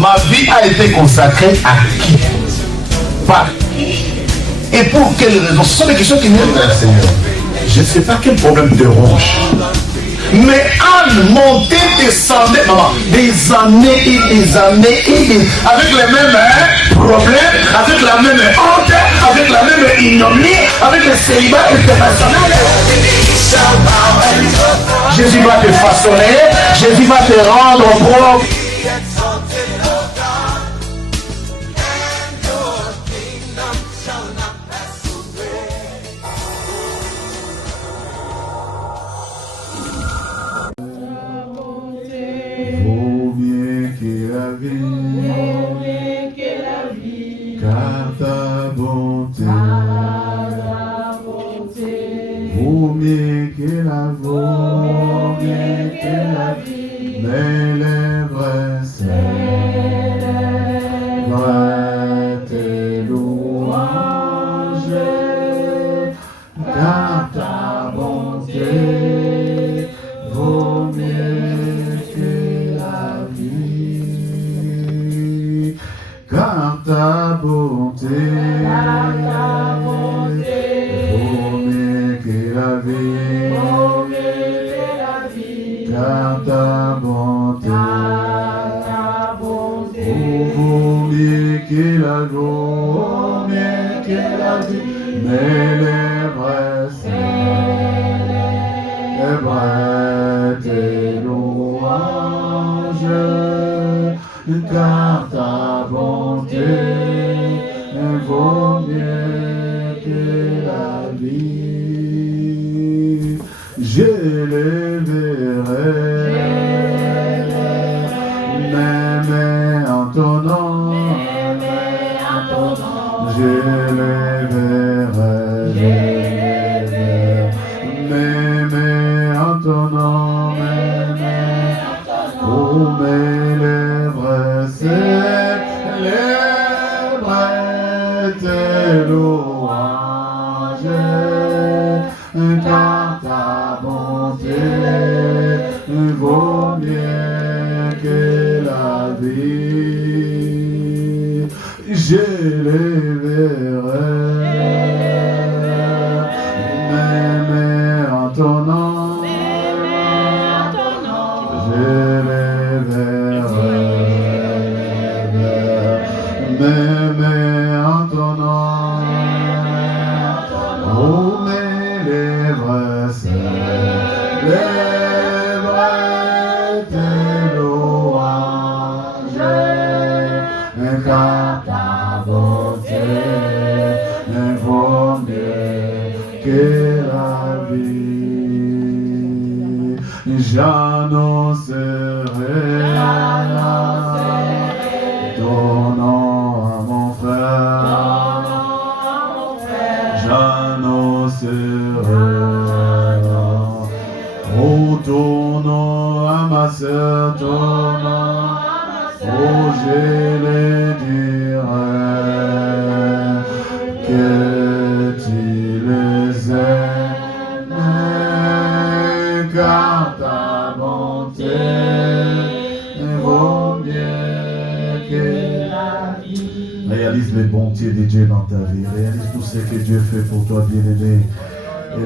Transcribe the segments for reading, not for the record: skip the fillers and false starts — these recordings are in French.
Ma vie a été consacrée à qui? Par qui? Et pour quelles raisons? Ce sont des questions qui viennent vers le Seigneur. Je ne sais pas quel problème te ronge. Mais Anne montait, descendait, maman, des années et des années et des... avec les mêmes problèmes, avec la même honte, avec la même ignominie, avec le célibat international. Jésus va te façonner, Jésus va te rendre propre. Car ta bonté vaut mieux que la vie, mais les vrais célèbrent tes louanges, car ta bonté vaut mieux que la vie, car ta bonté vaut mieux que la vie, car ta bonté vaut mieux que la vie, mais les vrais célèbrent tes louanges, car ta bonté vaut mieux que la vie. Je les verrai, même en ton nom, je les verrai, même en ton nom, oh, mais les vrais célèbrent tes louanges, car ta bonté vaut mieux que la vie. Je les verrai, même en ton nom, je les verrai, même en ton nom, oh, mais les vrais célèbrent tes louanges, car ta bonté vaut mieux que la vie. J'annoncerai ton nom à mon frère, j'annoncerai ton nom à ma sœur, ton nom, oh, je les dirai que tu les aimes, car ta bonté vaut mieux que la vie. Réalise les bontés de Dieu dans ta vie, réalise tout ce que Dieu fait pour toi, bien-aimé.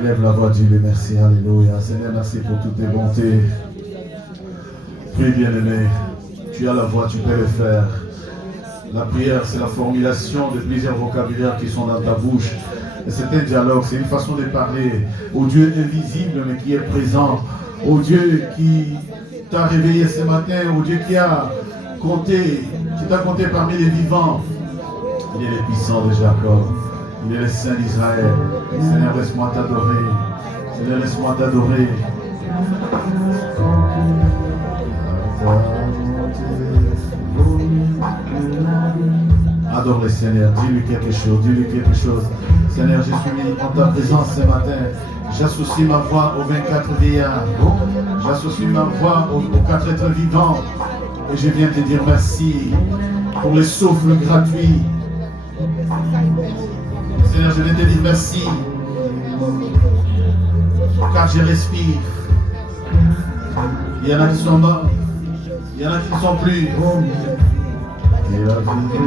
Élève la voix, Dieu, merci, alléluia. Seigneur, merci pour toutes tes bontés. Prie, bien-aimé, tu as la voix, tu peux le faire. La prière, c'est la formulation de plusieurs vocabulaires qui sont dans ta bouche. Et c'est un dialogue, c'est une façon de parler au Dieu invisible, mais qui est présent. Au Dieu qui t'a réveillé ce matin, au Dieu qui t'a compté parmi les vivants. Il est le puissant de Jacob. Il est le Saint d'Israël. Seigneur, laisse-moi t'adorer. Seigneur, laisse-moi t'adorer. Adore le Seigneur. Dis-lui quelque chose. Dis-lui quelque chose. Seigneur, je suis mis en ta présence ce matin. J'associe ma voix aux 24 vieillards. J'associe ma voix aux 4 êtres vivants. Et je viens te dire merci pour le souffle gratuit. Seigneur, je viens te dire merci, car je respire. Il y en a qui sont morts, il y en a qui ne sont plus. Et la vie,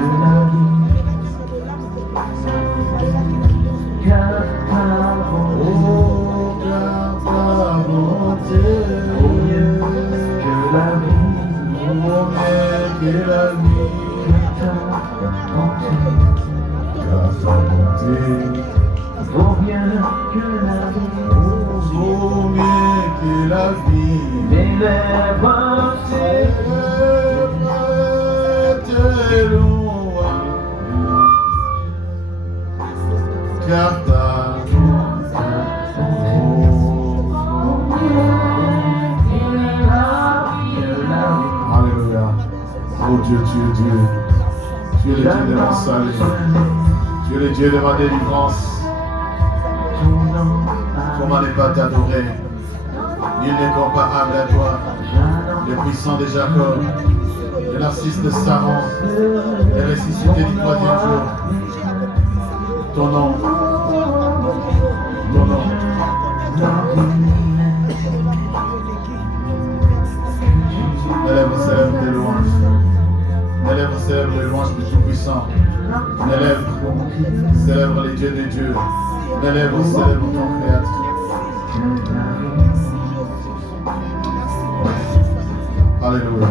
car ta volonté, oh mieux que la vie, oh mieux que la vie, car ta bonté vaut mieux que la vie, vaut mieux que la vie. Mes lèvres te louent, car ta Alléluia. Oh Dieu, tu es Dieu. Tu es le Dieu de mon salut. Tu es le Dieu de ma délivrance. Comment ne pas t'adorer? Nul n'est comparable à toi. Le puissant de Jacob, le narcisse de Saron, le ressuscité du troisième jour. Ton nom. Ton nom. Mes lèvres célèbrent tes louanges. Mes lèvres célèbrent les louanges du Tout-Puissant. Mes lèvres célèbrent les dieux des dieux. Mes lèvres célèbrent ton Créateur. Alléluia.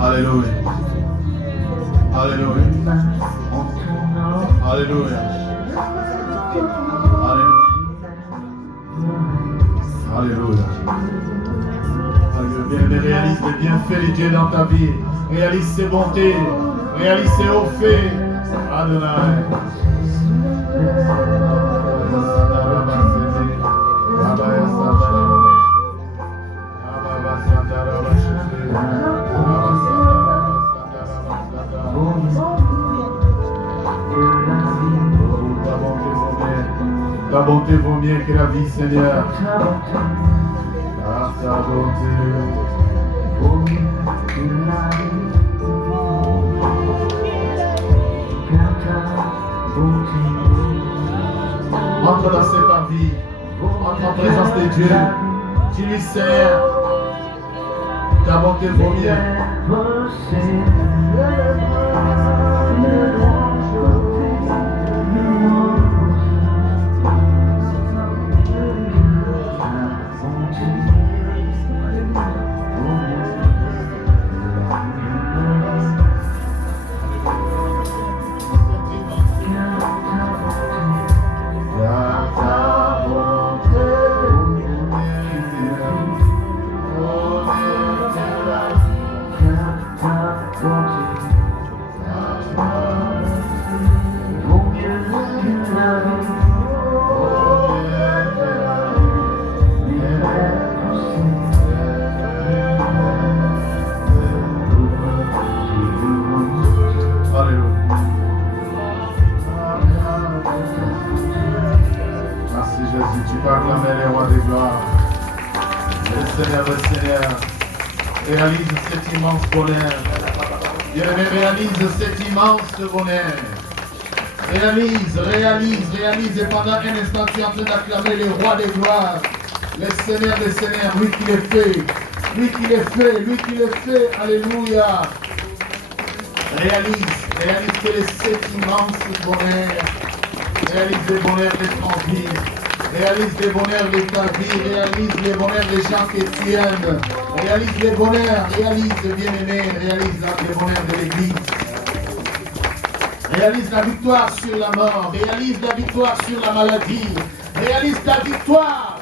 Alléluia. Alléluia. Alléluia. Alléluia. Alléluia. Bien-aimé, réalise les bienfaits de Dieu dans ta vie. Réalise ses bontés. Réalise ses hauts faits. Adonai. Ta bonté vaut mieux que la vie, Seigneur. Car ta bonté vaut mieux que la vie. Car ta bonté. Entre dans ses parvis, entre en présence de Dieu. Dis-lui, Seigneur, ta bonté vaut mieux. Réalise cet immense bonheur. Bien-aimé, réalise cet immense bonheur. Réalise. Et pendant un instant, tu es en train d'acclamer le roi des gloires, le Seigneur des seigneurs, lui qui les fait. Lui qui les fait. Alléluia. Réalise que cet immense bonheur. Réalise le bonheur de ton vie. Réalise les bonheurs de ta vie, réalise les bonheurs des gens que tu aimes. Réalise les bonheurs, bien-aimé, réalise les bonheurs de l'Église. Réalise la victoire sur la mort, réalise la victoire sur la maladie, réalise ta victoire.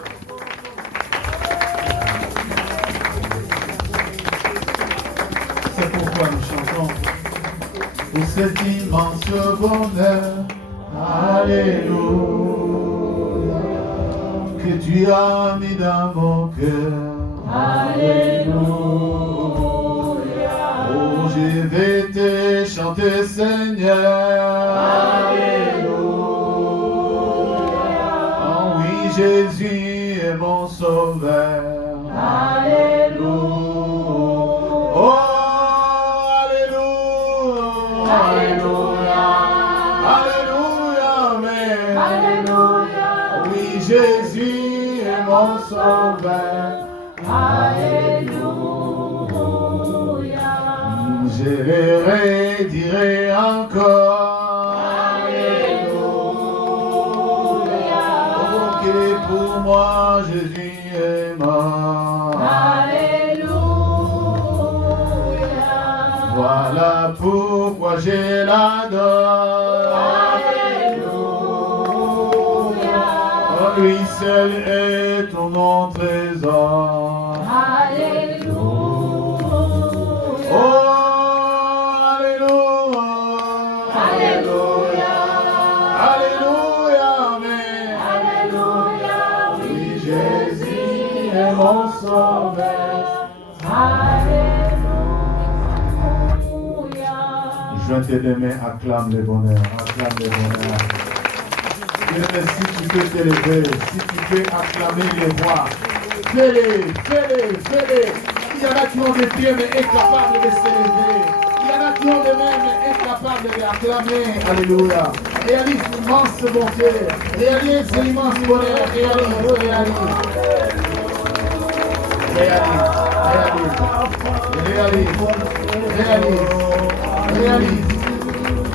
C'est pourquoi nous chantons pour cet immense bonheur. Alléluia, que tu as mis dans mon cœur. Alléluia, oh je vais te chanter Seigneur. Alléluia, oh oui Jésus est mon sauveur. Alléluia, oh Alléluia, Alléluia, Alléluia, mais Alléluia, oui Jésus est mon sauveur. Alléluia. Je le redirai encore. Alléluia. Oh, que pour moi Jésus est mort. Alléluia. Voilà pourquoi je l'adore. Alléluia. Oh, lui seul est ton nom trésor. Alléluia. Oh, Alléluia. Alléluia. Alléluia, Amen. Alléluia. Oui, Jésus est mon sauveur. Alléluia. Joins tes deux mains, acclame le bonheur, acclame le bonheur. Bien-aimé, si tu peux t'élever, si tu peux acclamer les voix, fais-les, fais-les, fais-les. Il y en a qui ont des pieds mais incapables de s'élever. Il y en a qui ont des mains mais incapables de acclamer. Alléluia. Réalise l'immense bonté. Réalise l'immense bonheur. Réalise, réalise. Réalise, réalise. Réalise, réalise. Réalise,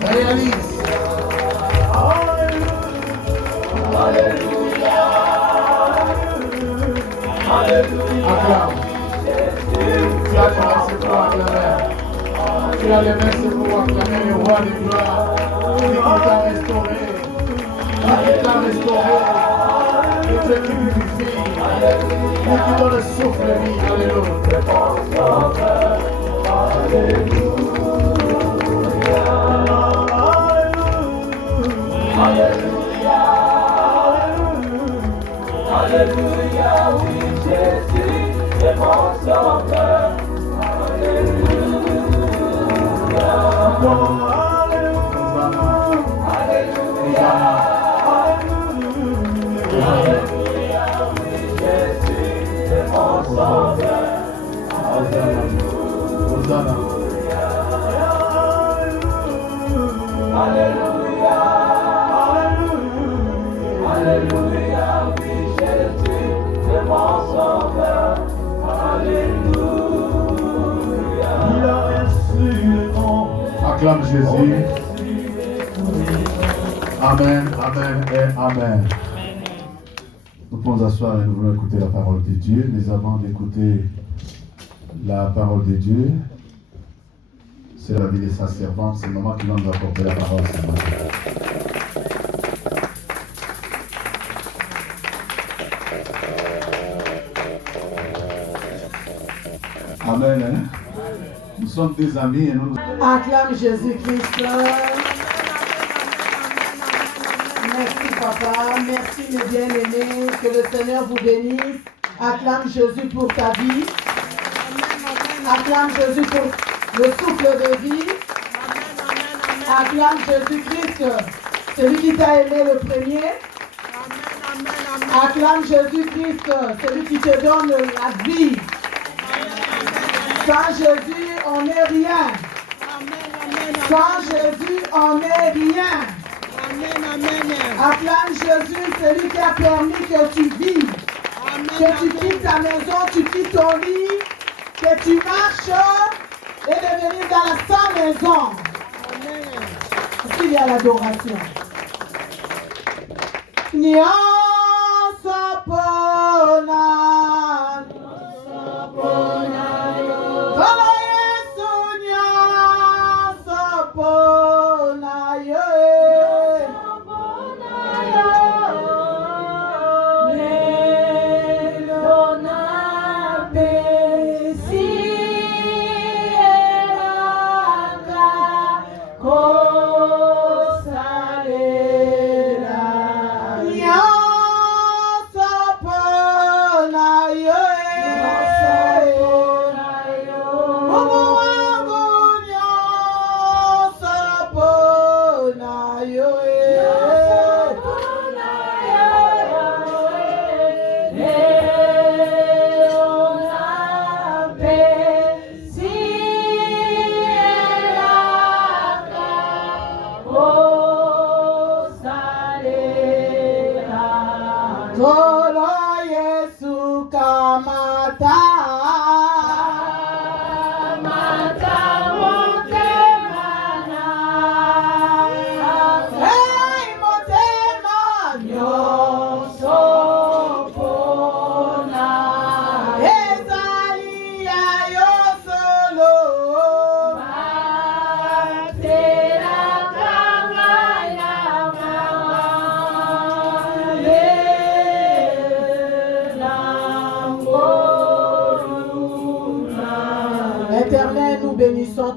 réalise. Acclame. Tu as les mains, c'est pour acclamer. Tu as les mains, c'est pour acclamer le roi des gloires. Lui qui t'a restauré. Lui qui t'a restauré. Le Dieu qui vivifie. Lui qui donne le souffle de vie. Alléluia. Alléluia. Alléluia, oui, Jésus est mon sauveur. Alléluia. Alléluia. Alléluia, oui, Jésus est mon sauveur. Hosanna. Alléluia. Alléluia, oui, Jésus est mon sauveur. Alléluia. Acclame Jésus. Amen, amen et amen. Nous pouvons asseoir et nous voulons écouter la parole de Dieu. Mais avant d'écouter la parole de Dieu, c'est la vie de sa servante. C'est le moment qui va nous apporter la parole ce matin. Amen. Hein? Nous sommes des amis et nous... Acclame Jésus-Christ. Merci papa, merci mes bien-aimés, que le Seigneur vous bénisse. Acclame Jésus pour ta vie. Acclame Jésus pour le souffle de vie. Acclame Jésus-Christ, celui qui t'a aimé le premier. Acclame Jésus-Christ, celui qui te donne la vie. Sans Jésus, on n'est rien. Sans Jésus, on n'est rien. Acclame Jésus, celui qui a permis que tu vives, que tu quittes ta maison, tu quittes ton lit, que tu marches et de venir dans la sainte maison. Est-ce qu'il y a l'adoration?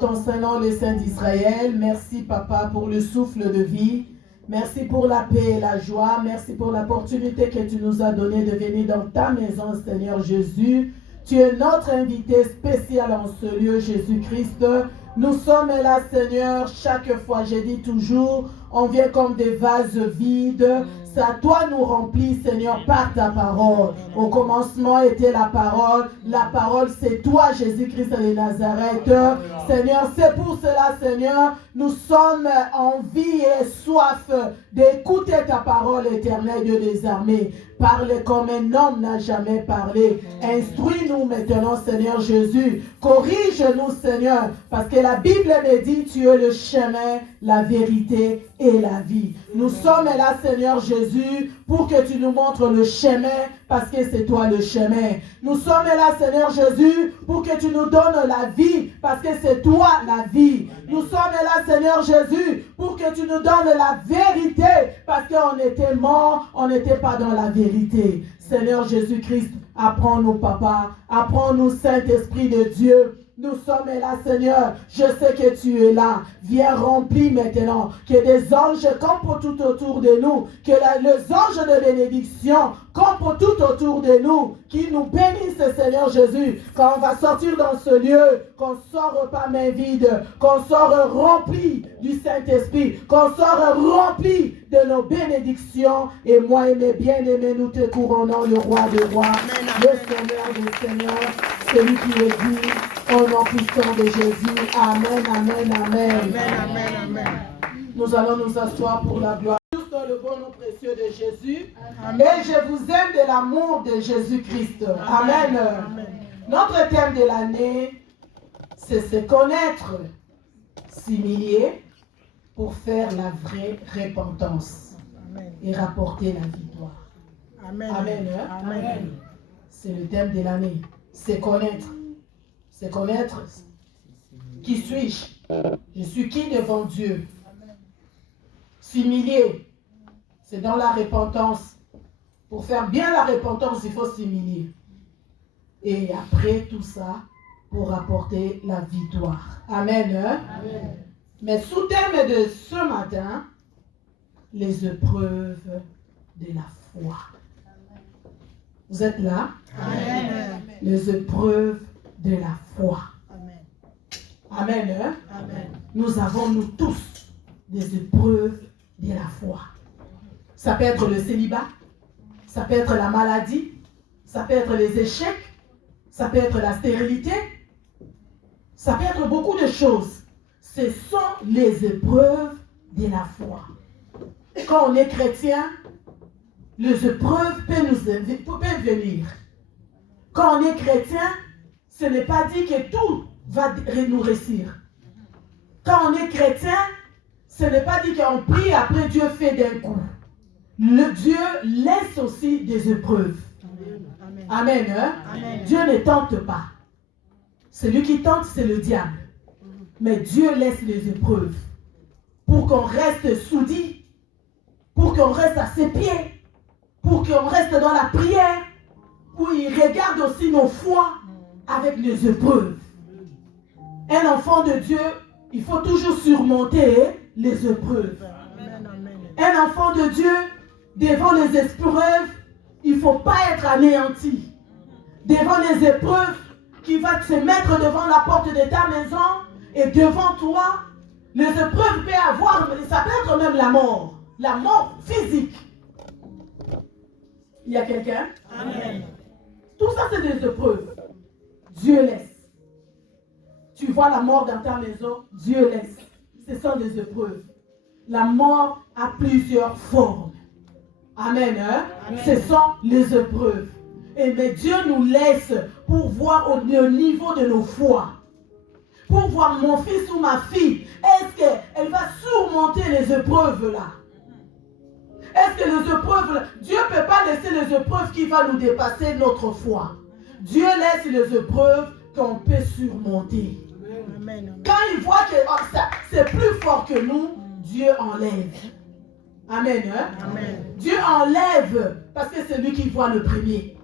ton saint nom, les saints d'Israël. Merci, Papa, pour le souffle de vie. Merci pour la paix et la joie. Merci pour l'opportunité que tu nous as donnée de venir dans ta maison, Seigneur Jésus. Tu es notre invité spécial en ce lieu, Jésus-Christ. Nous sommes là, Seigneur, chaque fois, j'ai dit toujours, on vient comme des vases vides. C'est à toi nous remplis, Seigneur, par ta parole. Au commencement était la parole. La parole, c'est toi, Jésus-Christ de Nazareth. Seigneur, c'est pour cela, Seigneur, nous sommes en vie et soif d'écouter ta parole éternelle, Dieu des armées. Parle comme un homme n'a jamais parlé. Instruis-nous maintenant, Seigneur Jésus. Corrige-nous, Seigneur, parce que la Bible me dit, tu es le chemin, la vérité et la vie. Nous sommes là, Seigneur Jésus, pour que tu nous montres le chemin, parce que c'est toi le chemin. Nous sommes là, Seigneur Jésus, pour que tu nous donnes la vie, parce que c'est toi la vie. Nous sommes là, Seigneur Jésus, pour que tu nous donnes la vérité, parce qu'on était morts, on n'était pas dans la vérité. Seigneur Jésus-Christ, apprends-nous, Papa, apprends-nous, Saint-Esprit de Dieu. Nous sommes là, Seigneur. Je sais que tu es là. Viens remplir maintenant. Que des anges campent tout autour de nous. Que les anges de bénédiction campent tout autour de nous. Qui nous bénissent, Seigneur Jésus. Quand on va sortir dans ce lieu, qu'on sort pas main vide. Qu'on sort rempli du Saint-Esprit. Qu'on sort rempli de nos bénédictions. Et moi et mes bien-aimés, nous te couronnons le roi des rois. Le Seigneur des seigneurs. Celui qui est dit. Au nom puissant de Jésus. Amen, amen, amen. Amen, amen, amen. Nous allons nous asseoir pour la gloire. Tous dans le bon nom précieux de Jésus. Amen. Et je vous aime de l'amour de Jésus-Christ. Amen. Amen. Notre thème de l'année, c'est se connaître, s'humilier pour faire la vraie repentance Amen. et rapporter la victoire. Amen. Amen. Amen. C'est le thème de l'année. Se connaître. C'est connaître qui suis-je. Je suis qui devant Dieu. S'humilier, c'est dans la repentance. Pour faire bien la repentance, il faut s'humilier. Et après tout ça, pour apporter la victoire. Amen. Amen. Mais sous thème de ce matin, les épreuves de la foi. Vous êtes là? Amen. Les épreuves de la foi. Amen. Amen. Amen. Nous avons, nous tous, des épreuves de la foi. Ça peut être le célibat, ça peut être la maladie, ça peut être les échecs, ça peut être la stérilité, ça peut être beaucoup de choses. Ce sont les épreuves de la foi. Quand on est chrétien, les épreuves peuvent venir. Quand on est chrétien, ce n'est pas dit que tout va nous réussir. Quand on est chrétien, ce n'est pas dit qu'on prie après Dieu fait d'un coup. Le Dieu laisse aussi des épreuves. Amen. Amen. Hein? Amen. Dieu ne tente pas. Celui qui tente, c'est le diable. Mais Dieu laisse les épreuves pour qu'on reste soudis, pour qu'on reste à ses pieds, pour qu'on reste dans la prière, où il regarde aussi nos foi avec les épreuves. Un enfant de Dieu, il faut toujours surmonter les épreuves. Amen. Amen. Un enfant de Dieu, devant les épreuves, il ne faut pas être anéanti. Devant les épreuves qui vont se mettre devant la porte de ta maison et devant toi, les épreuves peuvent avoir, ça peut être même la mort physique. Il y a quelqu'un? Amen. Tout ça, c'est des épreuves. Dieu laisse. Tu vois la mort dans ta maison, Dieu laisse. Ce sont des épreuves. La mort a plusieurs formes. Amen. Hein? Amen. Ce sont les épreuves. Et mais Dieu nous laisse pour voir au niveau de nos foi. Pour voir mon fils ou ma fille, est-ce qu'elle va surmonter les épreuves là? Est-ce que les épreuves là, Dieu ne peut pas laisser les épreuves qui vont nous dépasser notre foi. Dieu laisse les épreuves qu'on peut surmonter. Amen. Quand il voit que ça, c'est plus fort que nous, Dieu enlève. Amen. Hein? Amen. Dieu enlève parce que c'est lui qui voit le premier.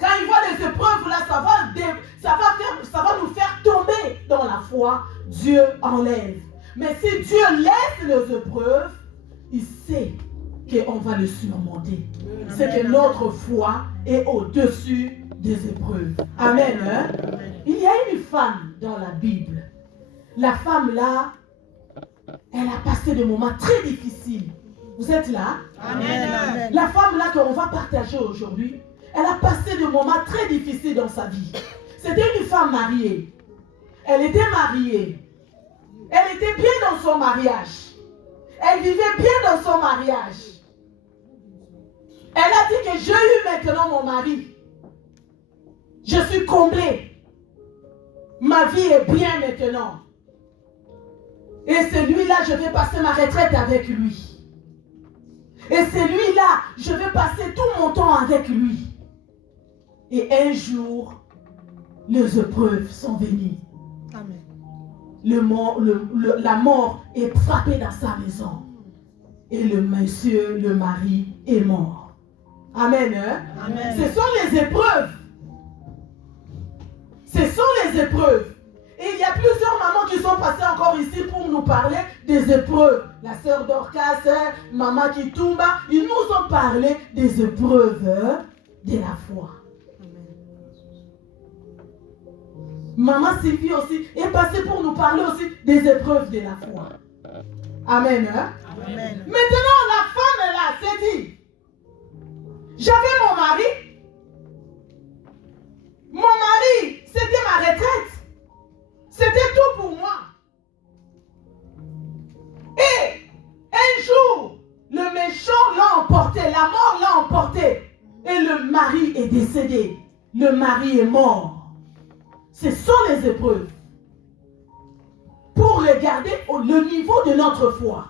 Quand il voit les épreuves là, ça va nous faire tomber dans la foi. Dieu enlève. Mais si Dieu laisse les épreuves, il sait qu'on va le surmonter. C'est que notre foi est au-dessus des épreuves. Amen. Hein? Il y a une femme dans la Bible. La femme là, elle a passé des moments très difficiles. Vous êtes là? Amen. La femme là qu'on va partager aujourd'hui, elle a passé des moments très difficiles dans sa vie. C'était une femme mariée. Elle était mariée. Elle était bien dans son mariage. Elle vivait bien dans son mariage. Elle a dit que j'ai eu maintenant mon mari. Je suis comblée. Ma vie est bien maintenant. Et celui-là, je vais passer ma retraite avec lui. Et celui-là, je vais passer tout mon temps avec lui. Et un jour, les épreuves sont venues. Amen. La mort est frappée dans sa maison. Et le monsieur, le mari, est mort. Amen. Hein? Amen. Ce sont les épreuves. Ce sont les épreuves. Et il y a plusieurs mamans qui sont passées encore ici pour nous parler des épreuves. La sœur Dorcas, maman Kitumba, ils nous ont parlé des épreuves de la foi. Maman Sylvie aussi est passée pour nous parler aussi des épreuves de la foi. Amen. Hein? Amen. Maintenant, la femme là s'est dit, j'avais mon mari. Mon mari, c'était ma retraite. C'était tout pour moi. Et un jour, le méchant l'a emporté, la mort l'a emporté. Et le mari est décédé. Le mari est mort. Ce sont les épreuves. Pour regarder le niveau de notre foi.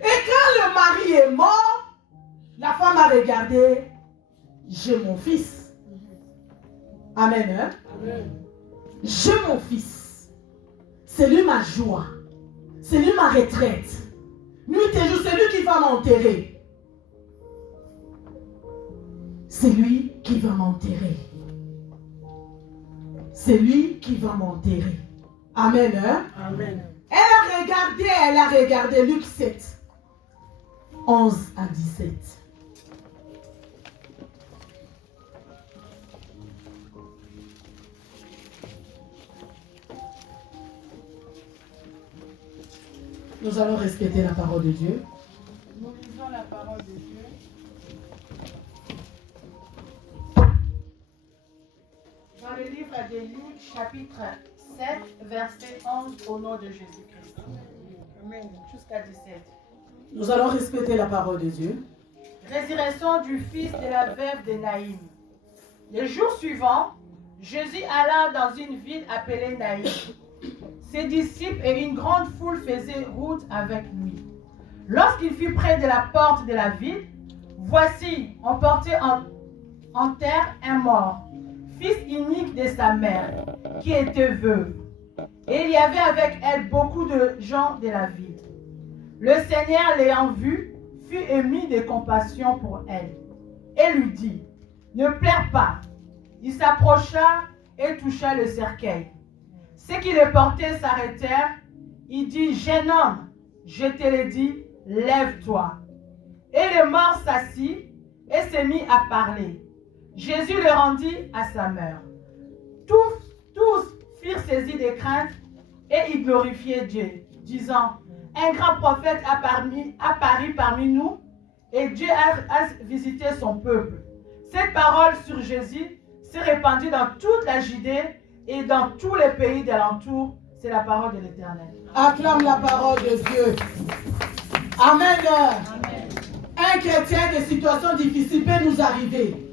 Et quand le mari est mort, la femme a regardé, j'ai mon fils. Amen. Hein? Amen. J'ai mon fils. C'est lui ma joie. C'est lui ma retraite. Nuit et jour, c'est lui qui va m'enterrer. C'est lui qui va m'enterrer. C'est lui qui va m'enterrer. Amen. Hein? Amen. Elle a regardé Luc 7, 11 à 17. Nous allons respecter la parole de Dieu. Nous lisons la parole de Dieu. Dans le livre de Luc, chapitre 7, verset 11, au nom de Jésus-Christ. Amen. Jusqu'à 17. Nous allons respecter la parole de Dieu. Résurrection du fils de la veuve de Naïm. Le jour suivant, Jésus alla dans une ville appelée Naïm. Ses disciples et une grande foule faisaient route avec lui. Lorsqu'il fut près de la porte de la ville, voici, on portait en terre un mort, fils unique de sa mère, qui était veuve. Et il y avait avec elle beaucoup de gens de la ville. Le Seigneur, l'ayant vue, fut ému de compassion pour elle, et lui dit, ne pleure pas. Il s'approcha et toucha le cercueil. Ceux qui le portaient s'arrêtèrent. Il dit, jeune homme, je te le dis, lève-toi. Et le mort s'assit et se mit à parler. Jésus le rendit à sa mère. Tous furent saisis de crainte et ils glorifiaient Dieu, disant, un grand prophète apparut parmi nous et Dieu a visité son peuple. Cette parole sur Jésus s'est répandue dans toute la Judée et dans tous les pays d'alentour. C'est la parole de l'Éternel. Acclame la parole de Dieu. Amen. Amen. Un chrétien de situations difficiles peut nous arriver.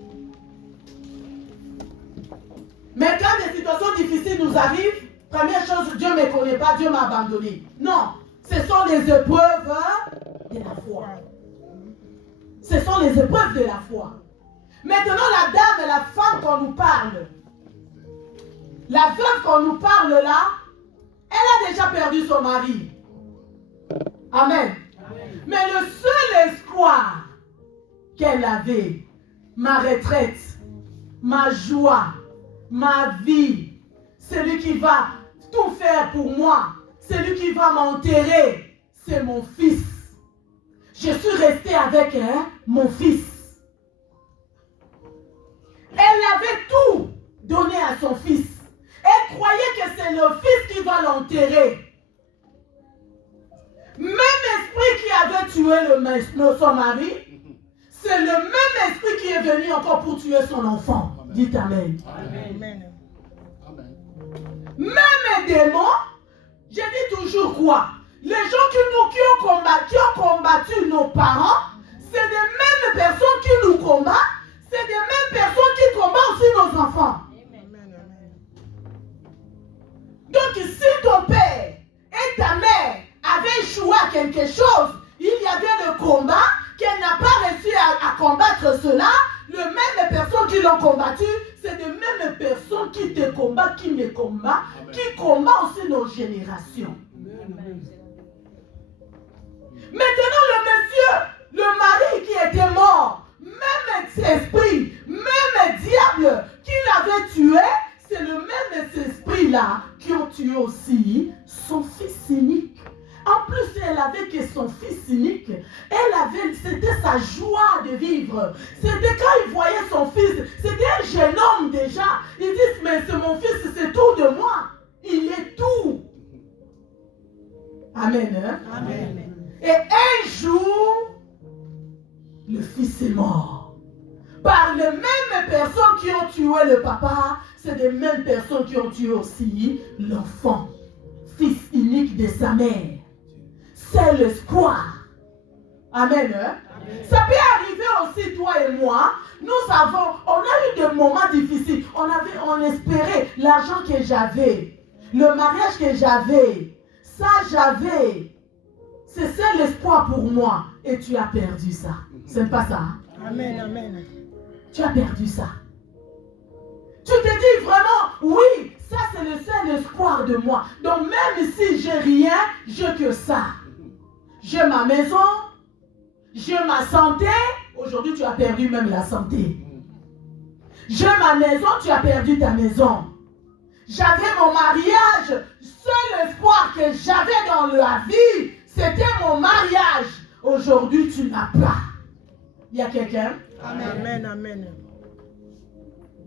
Mais quand des situations difficiles nous arrivent, première chose, Dieu ne me connaît pas, Dieu m'a abandonné. Non, ce sont les épreuves de la foi. Ce sont les épreuves de la foi. Maintenant, la dame et la femme qu'on nous parle, la veuve qu'on nous parle là, elle a déjà perdu son mari. Amen. Amen. Mais le seul espoir qu'elle avait, ma retraite, ma joie, ma vie, celui qui va tout faire pour moi, celui qui va m'enterrer, c'est mon fils. Je suis restée avec mon fils. Elle avait tout donné à son fils. Elle croyait que c'est le fils qui va l'enterrer. Même esprit qui avait tué son mari, c'est le même esprit qui est venu encore pour tuer son enfant. Dites Amen. Amen. Même les démons, je dis toujours quoi? Les gens qui ont combattu nos parents, c'est des mêmes personnes qui nous combattent, c'est des mêmes personnes qui combattent aussi nos enfants. Donc si ton père et ta mère avaient échoué à quelque chose, il y avait le combat, qu'elle n'a pas réussi à combattre cela, les mêmes personnes qui l'ont combattu, c'est les mêmes personnes qui te combattent, qui me combattent, qui combattent aussi nos générations. Maintenant le monsieur, le mari qui était mort, même esprit, même diable qui l'avait tué, c'est le même esprit-là qui ont tué aussi son fils unique. En plus, elle avait que son fils unique, c'était sa joie de vivre. C'était quand il voyait son fils, c'était un jeune homme déjà. Il dit, mais c'est mon fils, c'est tout de moi. Il est tout. Amen. Hein? Amen. Et un jour, le fils est mort. Par les mêmes personnes qui ont tué le papa, c'est les mêmes personnes qui ont tué aussi l'enfant, fils unique de sa mère. C'est l'espoir. Amen. Hein? Amen. Ça peut arriver aussi, toi et moi. On a eu des moments difficiles. On espérait l'argent que j'avais, le mariage que j'avais, ça j'avais. C'est ça l'espoir pour moi. Et tu as perdu ça. C'est pas ça. Hein? Amen, amen. Tu as perdu ça. Tu te dis vraiment, oui, ça c'est le seul espoir de moi. Donc même si j'ai rien, j'ai que ça. J'ai ma maison, j'ai ma santé. Aujourd'hui, tu as perdu même la santé. J'ai ma maison, tu as perdu ta maison. J'avais mon mariage. Seul espoir que j'avais dans la vie, c'était mon mariage. Aujourd'hui, tu n'as pas. Il y a quelqu'un? Amen, amen, amen.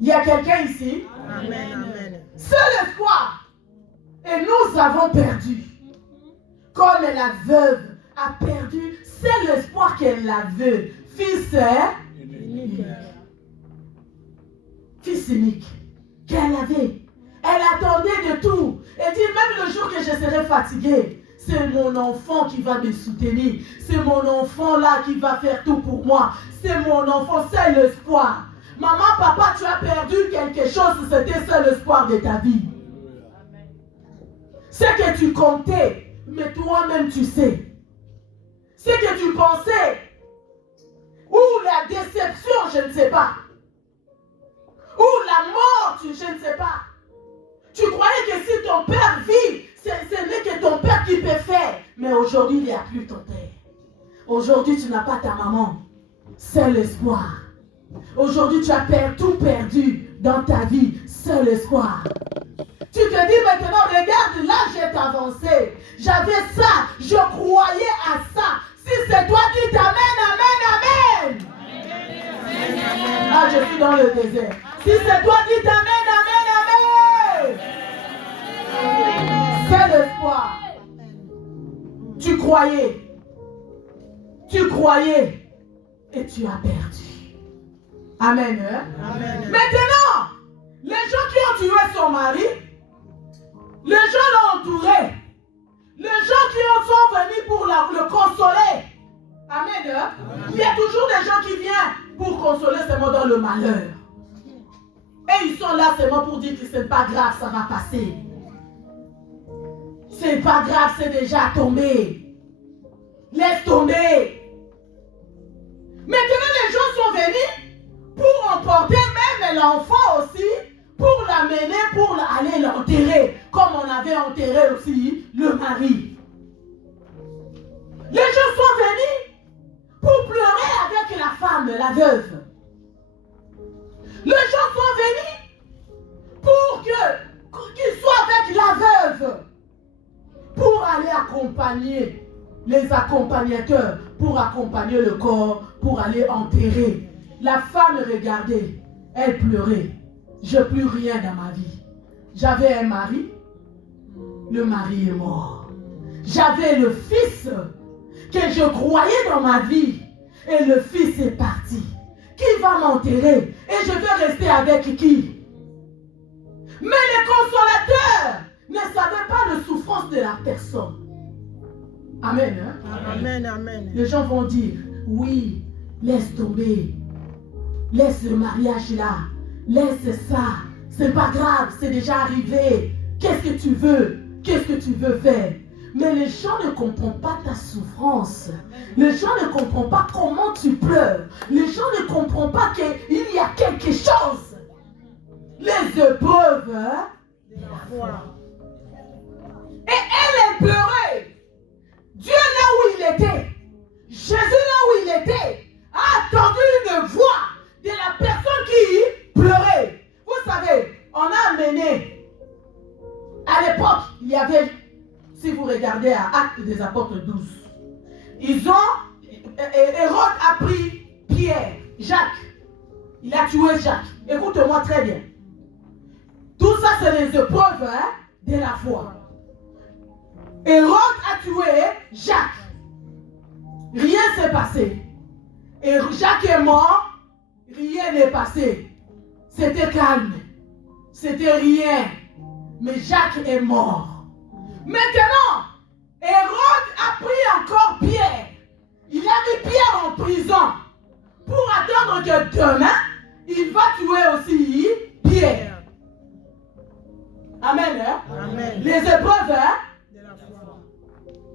Il y a quelqu'un ici? Amen, amen. Seul espoir. Et nous avons perdu. Comme la veuve a perdu, c'est l'espoir qu'elle avait. Fils unique. Fils unique. Qu'elle avait. Elle attendait de tout. Elle dit, même le jour que je serai fatiguée, c'est mon enfant qui va me soutenir. C'est mon enfant là qui va faire tout pour moi. C'est mon enfant, c'est l'espoir. Maman, papa, tu as perdu quelque chose, c'était ça l'espoir de ta vie. C'est que tu comptais, mais toi-même tu sais. C'est que tu pensais. Ou la déception, je ne sais pas. Ou la mort, je ne sais pas. Tu croyais que si ton père vit, ce n'est que ton père qui peut faire. Mais aujourd'hui, il n'y a plus ton père. Aujourd'hui, tu n'as pas ta maman. C'est l'espoir. Aujourd'hui, tu as tout perdu dans ta vie. C'est l'espoir. Tu te dis maintenant, regarde, là j'ai avancé. J'avais ça, je croyais à ça. Si c'est toi, dis amen, amen, amen. Ah, je suis dans le désert. Si c'est toi, dis amen, amen, amen. C'est l'espoir. Tu croyais et tu as perdu. Amen. Hein? Amen. Maintenant, les gens qui ont tué son mari, les gens l'ont entouré. Les gens qui sont venus pour le consoler. Amen. Hein? Amen. Il y a toujours des gens qui viennent pour consoler seulement dans le malheur. Et ils sont là seulement pour dire que c'est pas grave, ça va passer. C'est pas grave, c'est déjà tombé. Laisse tomber. Maintenant, les gens sont venus pour emporter même l'enfant aussi, pour l'amener, pour aller l'enterrer, comme on avait enterré aussi le mari. Les gens sont venus pour pleurer avec la femme, la veuve. Les gens sont venus pour qu'ils soient avec la veuve, pour accompagner les accompagnateurs pour accompagner le corps, pour aller enterrer. La femme regardait, elle pleurait. Je n'ai plus rien dans ma vie. J'avais un mari, le mari est mort. J'avais le fils que je croyais dans ma vie et le fils est parti. Qui va m'enterrer? Et je vais rester avec qui? Mais les consolateurs ne savaient pas la souffrance de la personne. Amen. Hein? Amen, amen. Les gens vont dire, oui, laisse tomber. Laisse le mariage là. Laisse ça. C'est pas grave, c'est déjà arrivé. Qu'est-ce que tu veux? Qu'est-ce que tu veux faire? Mais les gens ne comprennent pas ta souffrance. Les gens ne comprennent pas comment tu pleures. Les gens ne comprennent pas qu'il y a quelque chose. Les épreuves hein, de la foi. Et elle pleurait. Dieu là où il était, Jésus là où il était, a attendu une voix de la personne qui pleurait. Vous savez, on a amené, à l'époque, il y avait, si vous regardez à Actes des Apôtres 12, Hérode a pris Pierre, Jacques, il a tué Jacques. Écoute-moi très bien. Tout ça, c'est les épreuves hein, de la foi. Hérode a tué Jacques. Rien ne s'est passé. Et Jacques est mort, rien n'est passé. C'était calme. C'était rien. Mais Jacques est mort. Maintenant, Hérode a pris encore Pierre. Il a mis Pierre en prison pour attendre que demain, il va tuer aussi Pierre. Amen. Hein? Amen. Les épreuves, hein?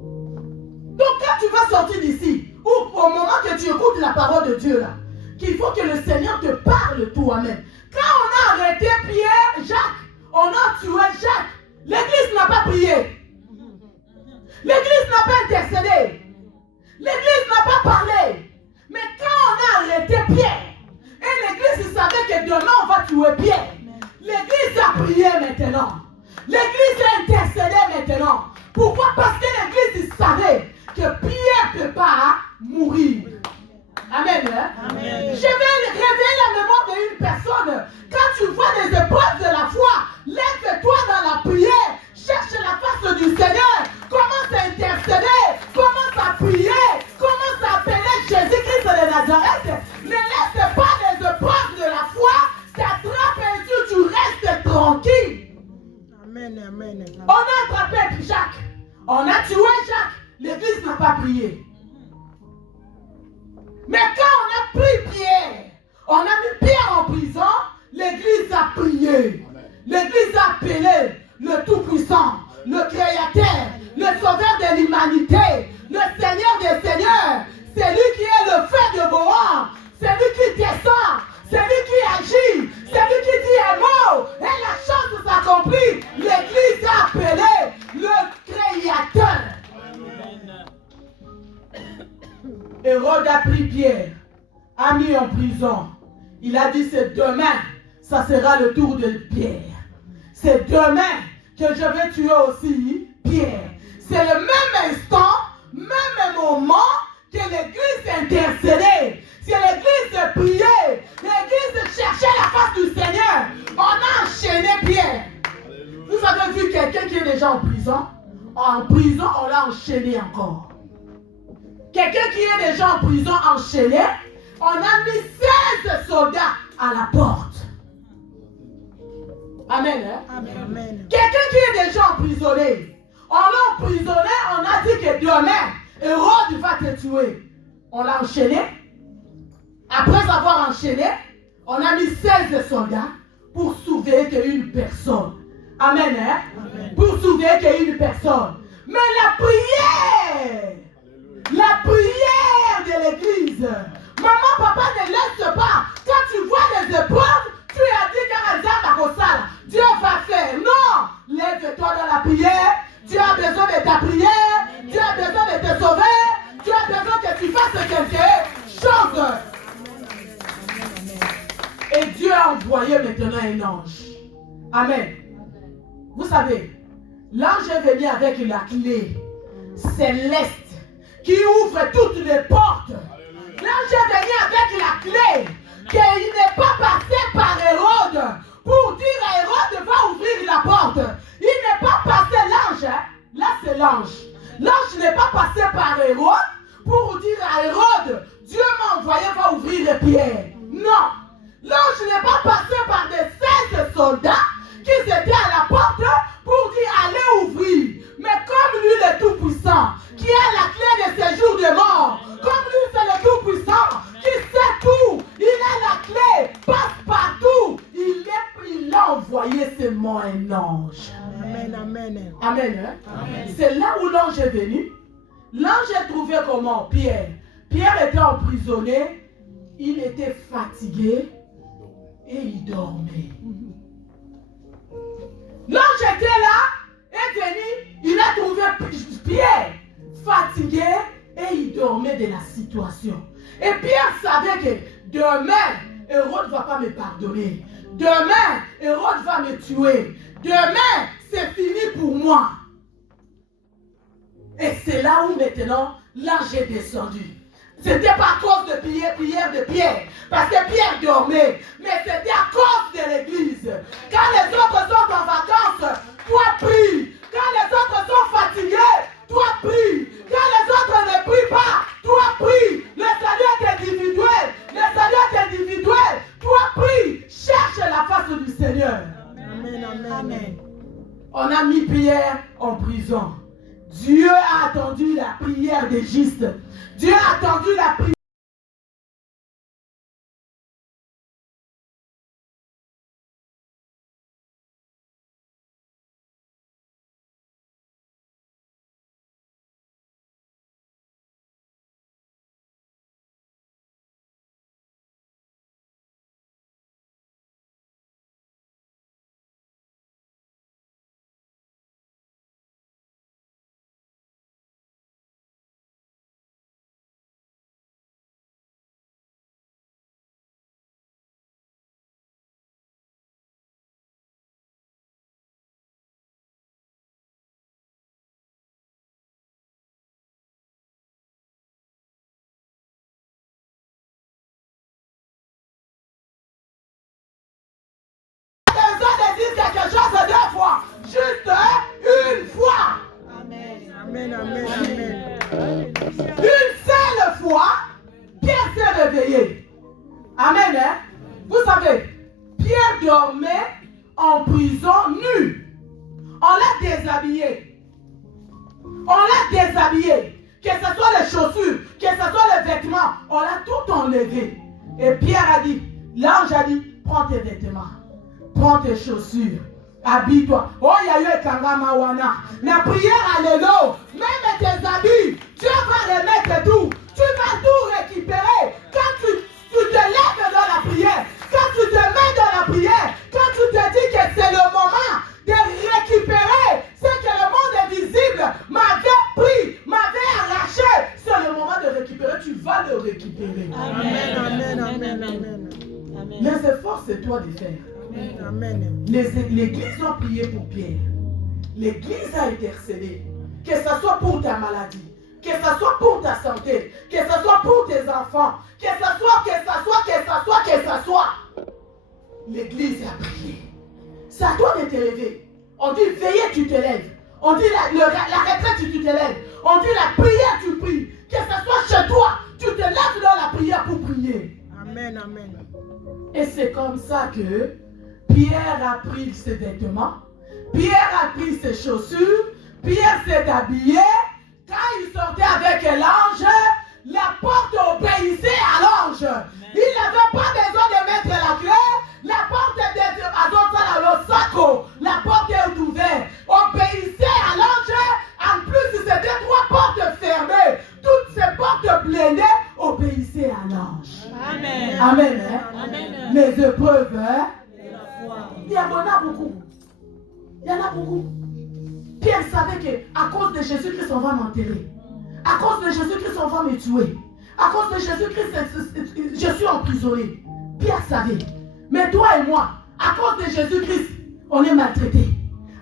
Donc quand tu vas sortir d'ici, ou au moment que tu écoutes la parole de Dieu là, qu'il faut que le Seigneur te parle toi-même. Quand on a arrêté Pierre, Jacques, on a tué Jacques, l'église n'a pas prié. L'église n'a pas intercédé. L'église n'a pas parlé. Mais quand on a arrêté Pierre, et l'église savait que demain on va tuer Pierre, l'église a prié maintenant. L'église a intercédé maintenant. Pourquoi? Parce que l'église savait que Pierre ne peut pas mourir. Amen. Hein? Amen. Je vais réveiller la mémoire d'une personne. Quand tu vois des épreuves de la foi, lève-toi dans la prière. Cherche la face du Seigneur. Commence à intercéder. Commence à prier. Commence à appeler Jésus-Christ de Nazareth. Ne laisse pas les épreuves de la foi t'attraper et tu restes tranquille. Amen, amen. On a attrapé Jacques. On a tué Jacques. L'église n'a pas prié. Mais quand on a pris Pierre, on a mis Pierre en prison, l'église a prié. L'église a appelé le Tout-Puissant, le Créateur, le Sauveur de l'humanité, le Seigneur des Seigneurs. C'est lui qui est le feu de Bohan. C'est lui qui descend. C'est lui qui agit. C'est lui qui dit un mot. Et la chose s'accomplit. L'église a appelé le Créateur. Hérode a pris Pierre, a mis en prison. Il a dit c'est demain, ça sera le tour de Pierre. C'est demain que je vais tuer aussi Pierre. C'est le même instant, même moment que l'église intercédait. C'est l'église priait, l'église cherchait la face du Seigneur. On a enchaîné Pierre. Vous avez vu quelqu'un qui est déjà en prison? En prison, on l'a enchaîné encore. Quelqu'un qui est déjà en prison enchaîné, on a mis 16 soldats à la porte. Amen. Hein? Amen. Quelqu'un qui est déjà emprisonné, on l'a emprisonné, on a dit que demain, Hérode va te tuer. On l'a enchaîné. Après avoir enchaîné, on a mis 16 soldats pour sauver une personne. Amen. Hein? Amen. Pour sauver une personne. Mais la prière de l'église. Maman, papa ne laisse pas. Quand tu vois les épreuves, tu as dit que Dieu va faire. Non, lève-toi dans la prière. Tu as besoin de ta prière. Tu as besoin de te sauver. Tu as besoin que tu fasses quelque chose. Et Dieu a envoyé maintenant un ange. Amen. Vous savez, l'ange est venu avec la clé. céleste qui ouvre toutes les portes. L'ange est venu avec la clé qu'il n'est pas passé par Hérode pour dire à Hérode va ouvrir la porte. Il n'est pas passé l'ange. Hein? Là c'est l'ange. L'ange n'est pas passé par Hérode pour dire à Hérode Dieu m'a envoyé va ouvrir Pierre. Non. L'ange n'est pas passé par des 16 soldats qui étaient à la porte pour dire allez ouvrir. Mais comme lui le Tout-Puissant, qui a la clé de séjour de mort, comme lui c'est le Tout-Puissant, qui sait tout, il a la clé, passe partout, il a envoyé seulement un ange. Amen, amen. Amen. Hein? Amen. C'est là où l'ange est venu. L'ange est trouvé comment? Pierre. Pierre était emprisonné, il était fatigué et il dormait. L'ange était là, est venu, il a trouvé Pierre fatigué et il dormait de la situation. Et Pierre savait que demain, Hérode ne va pas me pardonner. Demain, Hérode va me tuer. Demain, c'est fini pour moi. Et c'est là où maintenant l'ange est descendu. C'était pas à cause de prière de Pierre, parce que Pierre dormait, mais c'était à cause de l'église. Quand les autres sont en vacances, toi prie. Quand les autres sont fatigués, toi prie. Quand les autres ne prient pas, toi prie. Le salut est individuel. Le salut est individuel. Toi prie. Cherche la face du Seigneur. Amen, amen, amen. On a mis Pierre en prison. Dieu a attendu la prière des justes. Dieu a attendu la prière. Quelque chose deux fois, juste une fois. Amen, amen, amen. Une seule fois, Pierre s'est réveillé. Amen. Hein? Vous savez, Pierre dormait en prison nu. On l'a déshabillé. On l'a déshabillé. Que ce soit les chaussures, que ce soit les vêtements, on l'a tout enlevé. Et Pierre a dit, l'ange a dit, prends tes vêtements. Prends tes chaussures, habille-toi. Oh, il y a eu Kangamawana. La prière à l'élo, même tes habits, Dieu va remettre tout. Tu vas tout récupérer. Quand tu te lèves dans la prière, quand tu te mets dans la prière, quand tu te dis que c'est le moment de récupérer ce que le monde invisible m'avait pris, m'avait arraché, c'est le moment de récupérer. Tu vas le récupérer. Amen, amen, amen, amen. Les efforts, c'est toi de faire. Amen. L'église a prié pour Pierre. L'église a intercédé. Que ce soit pour ta maladie, que ce soit pour ta santé, que ce soit pour tes enfants, que ce soit. L'église a prié. C'est à toi de te lever. On dit veiller, tu te lèves. On dit la retraite, tu te lèves. On dit la prière, tu pries. Que ce soit chez toi, tu te lèves dans la prière pour prier. Amen, amen. Et c'est comme ça que Pierre a pris ses vêtements, Pierre a pris ses chaussures, Pierre s'est habillé. Quand il sortait avec l'ange, la porte obéissait à l'ange. Il n'avait pas besoin de mettre la clé. La porte était la porte est ouverte. Obéissait à l'ange. En plus, c'était 3 portes fermées. Toutes ces portes blindées obéissaient à l'ange. Amen. Amen. Hein? Amen. Les épreuves, hein? Il y en a beaucoup. Il y en a beaucoup. Pierre savait qu'à cause de Jésus-Christ, on va m'enterrer. À cause de Jésus-Christ, on va me tuer. À cause de Jésus-Christ, je suis emprisonné. Pierre savait. Mais toi et moi, à cause de Jésus-Christ, on est maltraité.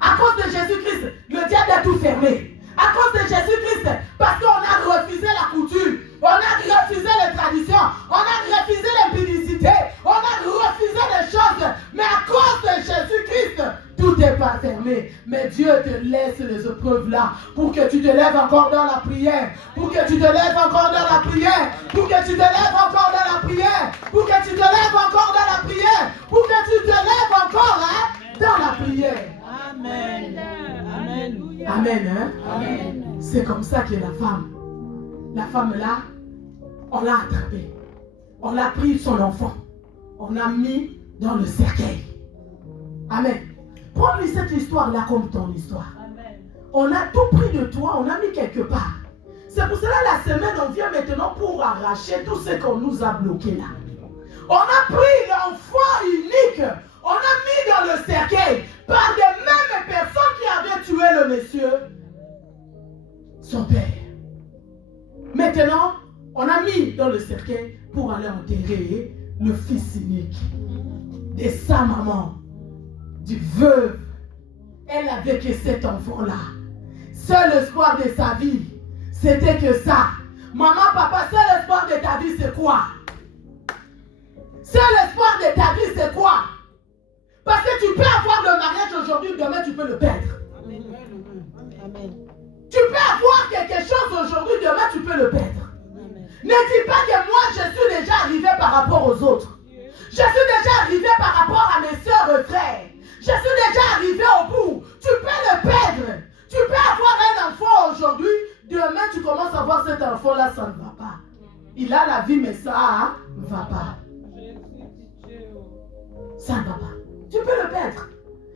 À cause de Jésus-Christ, le diable a tout fermé. À cause de Jésus-Christ. Parce qu'on a refusé la coutume. On a refusé les traditions. On a refusé l'impudicité. On a refusé les choses. Mais à cause de Jésus-Christ, tout n'est pas fermé. Mais Dieu te laisse les épreuves là pour que tu te lèves encore dans la prière. Pour que tu te lèves encore dans la prière. Pour que tu te lèves encore dans la prière. Pour que tu te lèves encore dans la prière. Pour que tu te lèves encore dans la prière. Amen. Amen. Amen. Hein? Amen. C'est comme ça que la femme là, on l'a attrapée. On l'a pris son enfant. On l'a mis dans le cercueil. Amen. Prends-lui cette histoire-là comme ton histoire. Amen. On a tout pris de toi, on a mis quelque part. C'est pour cela la semaine, on vient maintenant pour arracher tout ce qu'on nous a bloqué là. On a pris l'enfant unique, on a mis dans le cercueil par les mêmes personnes qui avaient tué le monsieur, son père. Maintenant, on a mis dans le cercueil pour aller enterrer le fils unique de sa maman, du veuve. Elle avait que cet enfant-là. Seul espoir de sa vie, c'était que ça. Maman, papa, seul espoir de ta vie, c'est quoi? Seul espoir de ta vie, c'est quoi? Parce que tu peux avoir le mariage aujourd'hui, demain tu peux le perdre. Amen. Amen. Tu peux avoir quelque chose aujourd'hui, demain tu peux le perdre. Ne dis pas que moi je suis déjà arrivé par rapport aux autres. Je suis déjà arrivé par rapport à mes soeurs et frères. Je suis déjà arrivé au bout. Tu peux le perdre. Tu peux avoir un enfant aujourd'hui, demain tu commences à voir cet enfant-là, ça ne va pas. Il a la vie, mais ça ne va pas. Ça ne va pas. Tu peux le perdre.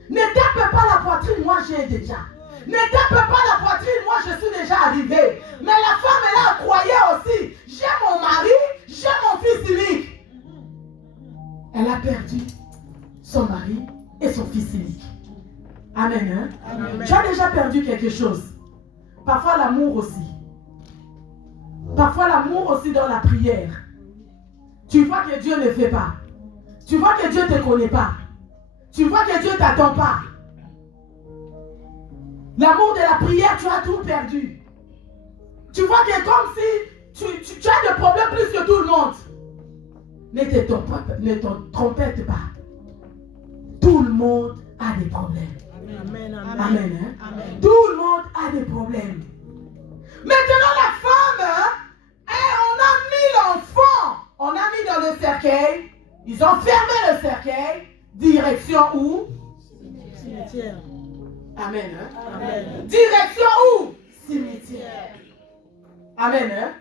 Ne tape pas la poitrine, moi j'ai déjà. Ne tape pas la poitrine, moi je suis déjà arrivé. Mais la femme là croyait aussi. J'ai mon mari, j'ai mon fils unique. Elle a perdu son mari et son fils unique. Amen. Hein? Amen. Tu as déjà perdu quelque chose. Parfois l'amour aussi. Parfois l'amour aussi dans la prière. Tu vois que Dieu ne fait pas. Tu vois que Dieu ne te connaît pas. Tu vois que Dieu ne t'attend pas. L'amour de la prière, tu as tout perdu. Tu vois que comme si tu as des problèmes plus que tout le monde. Ne te trompette pas. Tout le monde a des problèmes. Amen. Amen. Amen. Hein? Amen. Tout le monde a des problèmes. Maintenant la femme, on a mis l'enfant. On a mis dans le cercueil. Ils ont fermé le cercueil. Direction où? Cimetière. Amen. Hein? Amen. Direction où? Cimetière. Amen. Hein?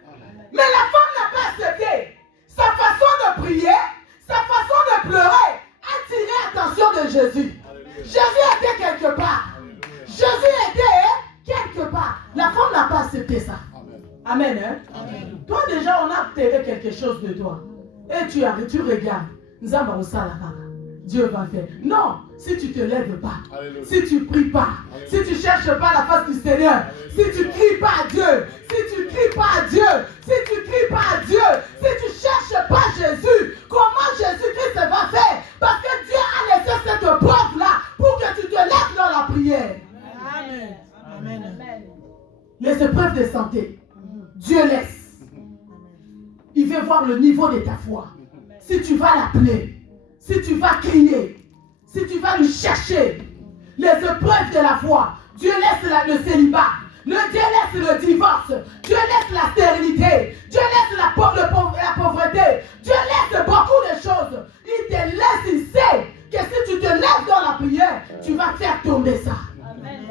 Mais la femme n'a pas accepté. Sa façon de prier, sa façon de pleurer a tiré l'attention de Jésus. Jésus était quelque part. Jésus était quelque part. La femme n'a pas accepté ça. Amen. Hein? Amen. Toi déjà, on a tiré quelque chose de toi. Et tu regardes. Nous avons aussi la part. Dieu va faire. Non, si tu ne te lèves pas, Alléluia. Si tu ne pries pas, Alléluia. Si tu ne cherches pas la face du Seigneur, Alléluia. Si tu ne cries pas à Dieu, si tu ne cries pas à Dieu, si tu ne cries pas à Dieu, si tu ne cherches pas Jésus, comment Jésus-Christ va faire? Parce que Dieu a laissé cette preuve-là pour que tu te lèves dans la prière. Amen. Amen. Les épreuves de santé, Dieu laisse. Il veut voir le niveau de ta foi. Si tu vas l'appeler, si tu vas crier, si tu vas lui chercher les épreuves de la foi, Dieu laisse le célibat, Dieu laisse le divorce, Dieu laisse la stérilité, Dieu laisse la pauvreté, Dieu laisse beaucoup de choses. Il te laisse, il sait que si tu te lèves dans la prière, tu vas faire tomber ça. Amen.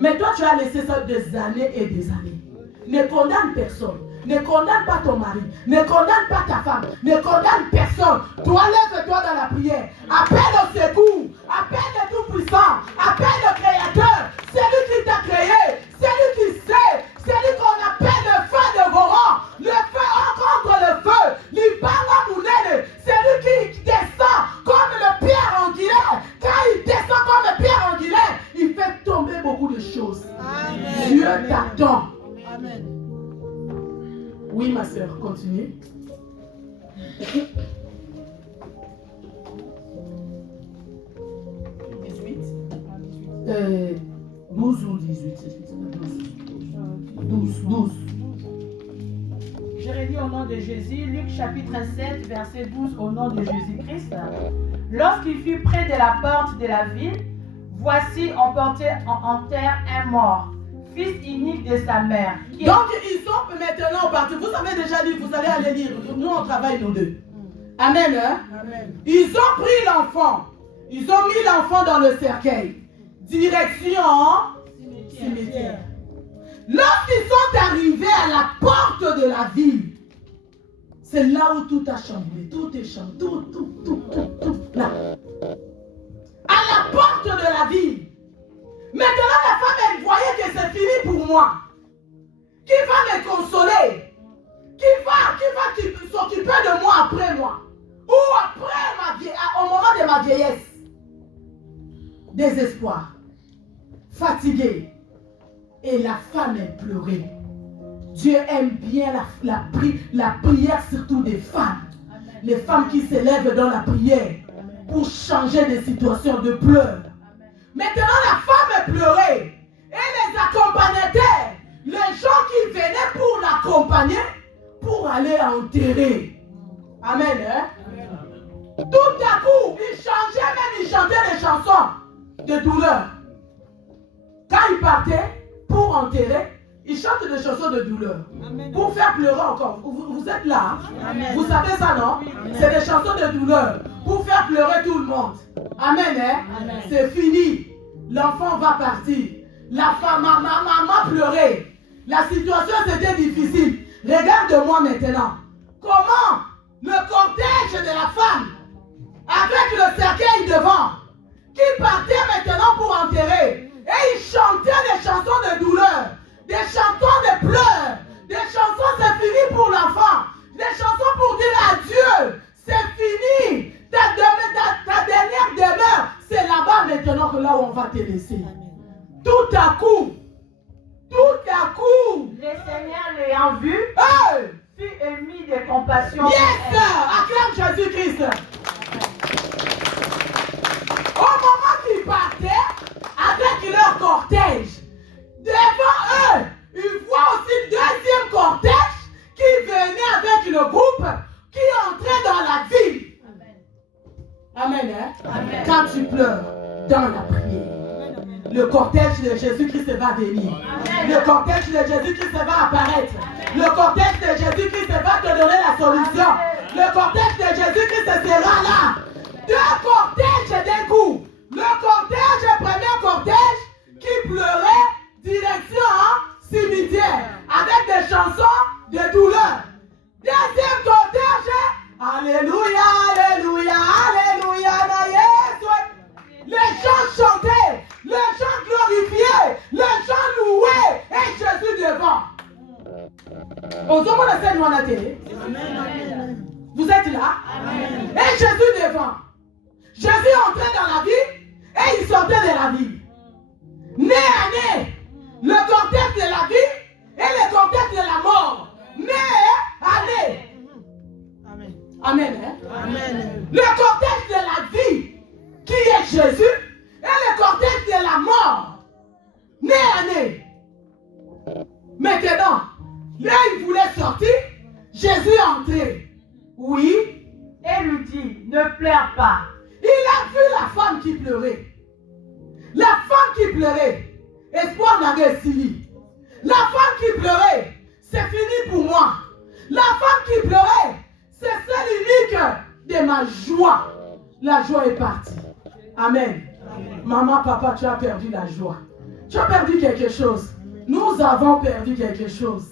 Mais toi, tu as laissé ça des années et des années. Ne condamne personne. Ne condamne pas ton mari, ne condamne pas ta femme, ne condamne personne. Toi, lève-toi dans la prière. Appelle au secours, appelle le Tout-Puissant, appelle le Créateur. C'est lui qui t'a créé, c'est lui qui sait, c'est lui qu'on appelle le feu de vos rangs. Le feu rencontre le feu, l'Ibala Mounene. C'est lui qui descend comme le pierre angulaire. Quand il descend comme le pierre angulaire, il fait tomber beaucoup de choses. Amen. Dieu t'attend. Amen. Oui, ma soeur, continue. 12 ou 18, 12. 12. Je relis au nom de Jésus, Luc chapitre 7, verset 12, au nom de Jésus-Christ. Lorsqu'il fut près de la porte de la ville, voici on portait en terre un mort, fils unique de sa mère. Donc ils sont maintenant partis. Vous avez déjà lu, vous allez aller lire. Nous on travaille nous deux. Amen. Hein? Amen. Ils ont pris l'enfant. Ils ont mis l'enfant dans le cercueil. Direction cimetière. Lorsqu'ils sont arrivés à la porte de la ville, c'est là où tout a chamboulé. Tout est chamboulé. Tout. Là. À la porte de la ville. Maintenant, la femme, elle voyait que c'est fini pour moi. Qui va me consoler? Qui va s'occuper de moi après moi? Ou après au moment de ma vieillesse? Désespoir. Fatiguée. Et la femme, elle pleurait. Dieu aime bien la prière, surtout des femmes. Amen. Les femmes qui s'élèvent dans la prière pour changer des situations de pleurs. Maintenant, la femme pleurait. Et les accompagnateurs, les gens qui venaient pour l'accompagner, pour aller enterrer. Amen. Hein? Tout à coup, ils chantaient des chansons de douleur. Quand ils partaient pour enterrer, ils chantent des chansons de douleur. Amen. Pour faire pleurer encore. Vous êtes là. Amen. Vous savez ça, non? C'est des chansons de douleur. Pour faire pleurer tout le monde. Amen. Hein? Amen. C'est fini. L'enfant va partir. La femme, maman pleurait. La situation c'était difficile. Regarde-moi maintenant. Comment le cortège de la femme, avec le cercueil devant, qui partait maintenant pour enterrer, et ils chantaient des chansons de douleur, des chansons de pleurs, des chansons c'est fini pour l'enfant, des chansons pour dire adieu, c'est fini, ta dernière demeure, c'est là-bas maintenant que là où on va te laisser. Tout à coup, Le Seigneur l'ayant vu, hey! fut ému de compassion. Yes! Acclame Jésus-Christ. Au moment qu'ils partaient avec leur cortège, devant eux, ils voient aussi le deuxième cortège qui venait avec le groupe qui entrait dans la ville. Amen. Hein? Amen. Quand tu pleures dans la prière, le cortège de Jésus-Christ va venir. Amen. Le cortège de Jésus-Christ va apparaître. Le cortège de Jésus-Christ va te donner la solution. Le cortège de Jésus-Christ sera là. Deux cortèges d'un coup. Le premier cortège qui pleurait, direction cimetière, avec des chansons de douleur. Deuxième cortège, Alléluia, Alléluia, Alléluia, na Yesu. Les gens chantaient, les gens glorifiaient, les gens louaient, et Jésus devant. Aux hommes de cette noix à la télé. Vous êtes là? Amen. Et Jésus devant. Jésus entrait dans la ville et il sortait de la ville. Nez à nez, le cortège de la vie et le cortège de la mort. Nez à nez. Amen. Amen. Hein? Amen. Le cortège de la vie qui est Jésus et le cortège de la mort. Nez à nez. Maintenant, là il voulait sortir, Jésus est entré. Oui. Et lui dit, ne pleure pas. Il a vu la femme qui pleurait. La femme qui pleurait. Espoir n'avait suivi. La femme qui pleurait, c'est fini pour moi. La femme qui pleurait, c'est celle unique de ma joie. La joie est partie. Amen. Amen. Maman, papa, tu as perdu la joie. Tu as perdu quelque chose. Nous avons perdu quelque chose.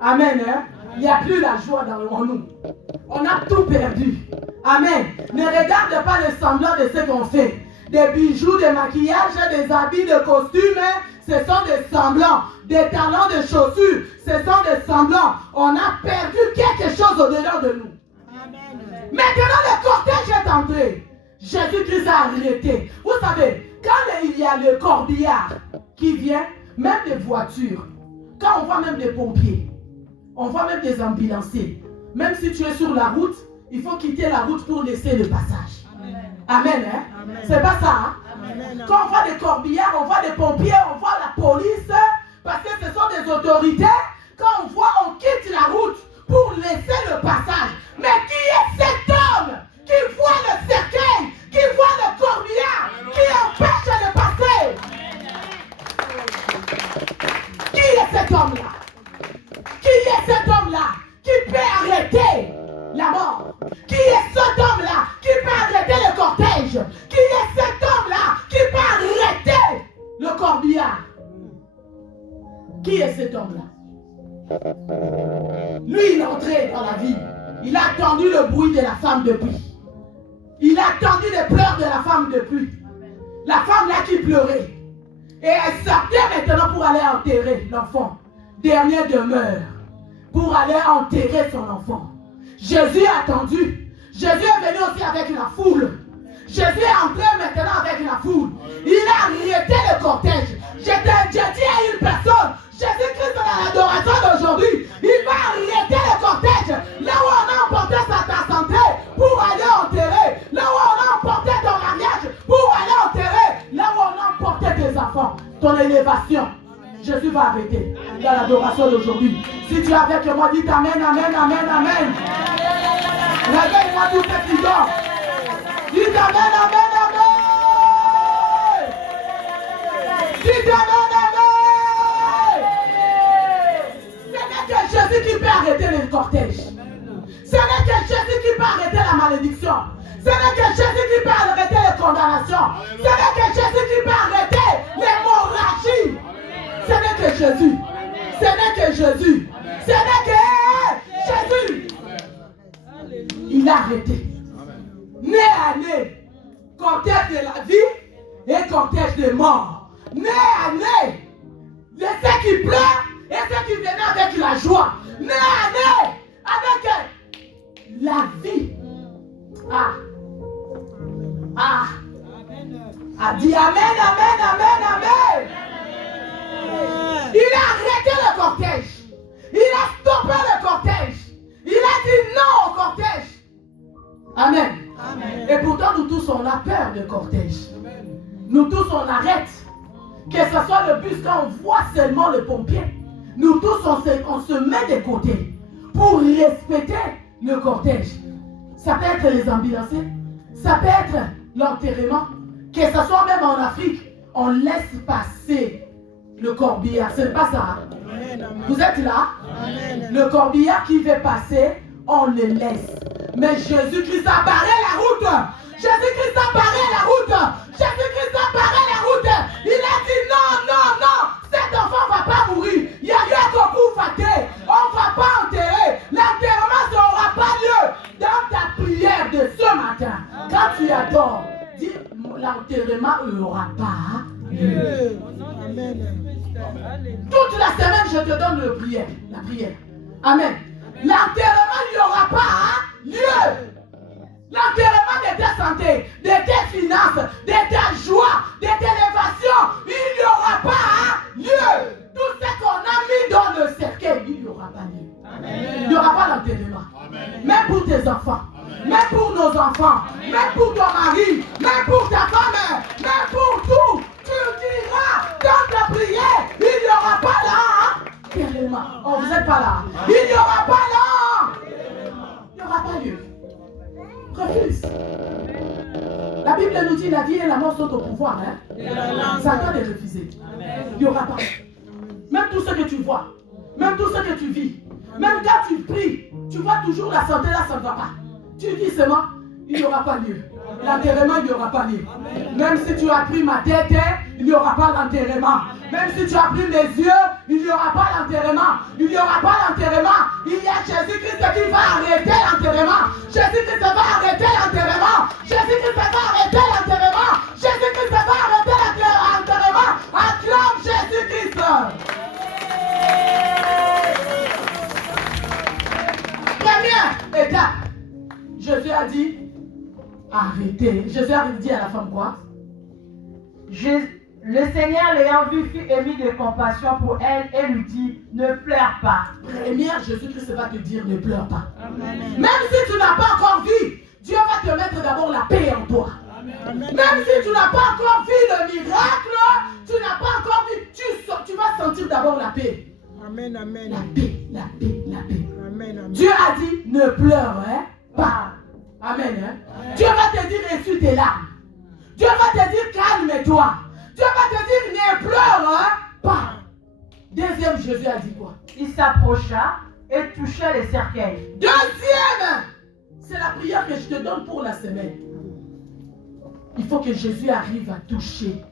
Amen. Hein? Il n'y a plus la joie en nous. On a tout perdu. Amen. Ne regarde pas le semblant de ce qu'on fait. Des bijoux, des maquillages, des habits, des costumes, ce sont des semblants. Des talons de chaussures, ce sont des semblants. On a perdu quelque chose au-dedans de nous. Amen. Maintenant, le cortège est entré. Jésus-Christ a arrêté. Vous savez, quand il y a le corbillard qui vient, même des voitures, quand on voit même des pompiers, on voit même des ambulanciers, même si tu es sur la route, il faut quitter la route pour laisser le passage. Amen. Hein? Amen. C'est pas ça. Hein? Amen. Quand on voit des corbillards, on voit des pompiers, on voit la police, Parce que ce sont des autorités. Quand on voit, on quitte la route pour laisser le passage. Mais qui est cet homme qui voit le cercueil, qui voit le corbillard, qui empêche de passer? Qui est cet homme-là? Qui est cet homme-là qui peut arrêter la mort? Qui est cet homme-là qui peut arrêter le cortège? Qui est cet homme-là qui peut arrêter le corbillard? Qui est cet homme-là? Lui, il est entré dans la vie. Il a entendu le bruit de la femme de pluie. Il a entendu les pleurs de la femme de pluie. La femme là qui pleurait. Et elle sortait maintenant pour aller enterrer l'enfant. Dernière demeure. Pour aller enterrer son enfant. Jésus a attendu. Jésus est venu aussi avec la foule. Jésus est entré maintenant avec la foule. Il a arrêté le cortège. J'ai dit à une personne, Jésus-Christ dans l'adoration d'aujourd'hui, il va arrêter le cortège. Là où on a emporté ta santé pour aller enterrer. Là où on a emporté ton mariage pour aller enterrer. Là où on a emporté tes enfants, ton élévation. Jésus va arrêter dans l'adoration d'aujourd'hui. Si tu es avec moi, dis amen, amen, amen, amen. Réveille-moi tous ces qui dorment. Dis amen, amen, amen. Dis amen, amen. Ce n'est que Jésus qui peut arrêter le cortège. Ce n'est que Jésus qui peut arrêter la malédiction. Ce n'est que Jésus qui peut arrêter les condamnations. Ce n'est que Jésus qui peut arrêter l'hémorragie. Ce n'est que Jésus. Ce n'est que Jésus. Ce n'est que Jésus. Il a arrêté. Né à né. Cortège de la vie et cortège de mort. Né à né. Les ceux qui pleurent et ceux qui viennent avec la joie. Né à né. Avec la vie. A dit amen, amen, amen, amen. Il a arrêté le cortège. Il a stoppé le cortège. Il a dit non au cortège. Amen. Amen. Et pourtant, nous tous, on a peur de cortège. Nous tous, on arrête. Que ce soit le bus, quand on voit seulement le pompier, nous tous, on se met de côté pour respecter le cortège. Ça peut être les ambulanciers, ça peut être l'enterrement. Que ce soit même en Afrique, on laisse passer le corbillard. Ce n'est pas ça. Amen. Vous êtes là? Amen. Le corbillard qui veut passer, on le laisse. Mais Jésus-Christ a barré la route. Jésus-Christ a barré la route. Jésus-Christ a barré la route. Il a dit non, non, non. Cet enfant ne va pas mourir. Il y a eu un concours faté. On ne va pas enterrer. L'enterrement n'aura pas lieu. Dans ta prière de ce matin, quand tu adores, dis l'enterrement n'aura pas lieu. Toute la semaine, je te donne la prière. Amen. L'enterrement n'y aura pas lieu. L'enterrement de ta santé, de tes finances, de ta joie, de tes élévations, il n'y aura pas lieu. Tout ce qu'on a mis dans le cercueil, il n'y aura pas lieu. Amen. Il n'y aura pas l'enterrement. Même pour tes enfants, même pour nos enfants, même pour ton mari, même pour ta femme, même pour tout. Tu diras dans ta prière, il n'y aura pas l'enterrement. Oh, vous n'êtes pas là. Il n'y aura pas l'enterrement. Il n'y aura pas lieu. Refuse. La Bible nous dit la vie et la mort sont au pouvoir. C'est à toi de refuser. Il n'y aura pas. Même tout ce que tu vois, même tout ce que tu vis, même quand tu pries, tu vois toujours la santé là, ça ne va pas. Tu dis seulement, il n'y aura pas lieu. L'enterrement, il n'y aura pas lieu. Même si tu as pris ma tête, il n'y aura pas l'enterrement. Même si tu as pris mes yeux, il n'y aura pas l'enterrement. Il n'y aura pas l'enterrement. Il y a Jésus-Christ qui va arrêter l'enterrement. Jésus-Christ va arrêter l'enterrement. Jésus-Christ va arrêter l'enterrement. Jésus-Christ va arrêter l'enterrement. Acclame Jésus-Christ. Première étape. Jésus a dit, arrêtez. Jésus a dit à la femme quoi? Le Seigneur l'ayant vu fut ému de compassion pour elle et lui dit, ne pleure pas. Première, Jésus-Christ va te dire, ne pleure pas. Amen. Même si tu n'as pas encore vu, Dieu va te mettre d'abord la paix en toi. Amen. Même si tu n'as pas encore vu le miracle, tu n'as pas encore vu, tu vas sentir d'abord la paix. Amen, amen. La paix, la paix, la paix. Amen, amen. Dieu a dit, ne pleure pas. Amen. Dieu va te dire, essuie tes larmes. Dieu va te dire, calme-toi. Dieu va te dire, ne pleure pas. Deuxième, Jésus a dit quoi? Il s'approcha et toucha les cercueils. Deuxième, c'est la prière que je te donne pour la semaine. Il faut que Jésus arrive à toucher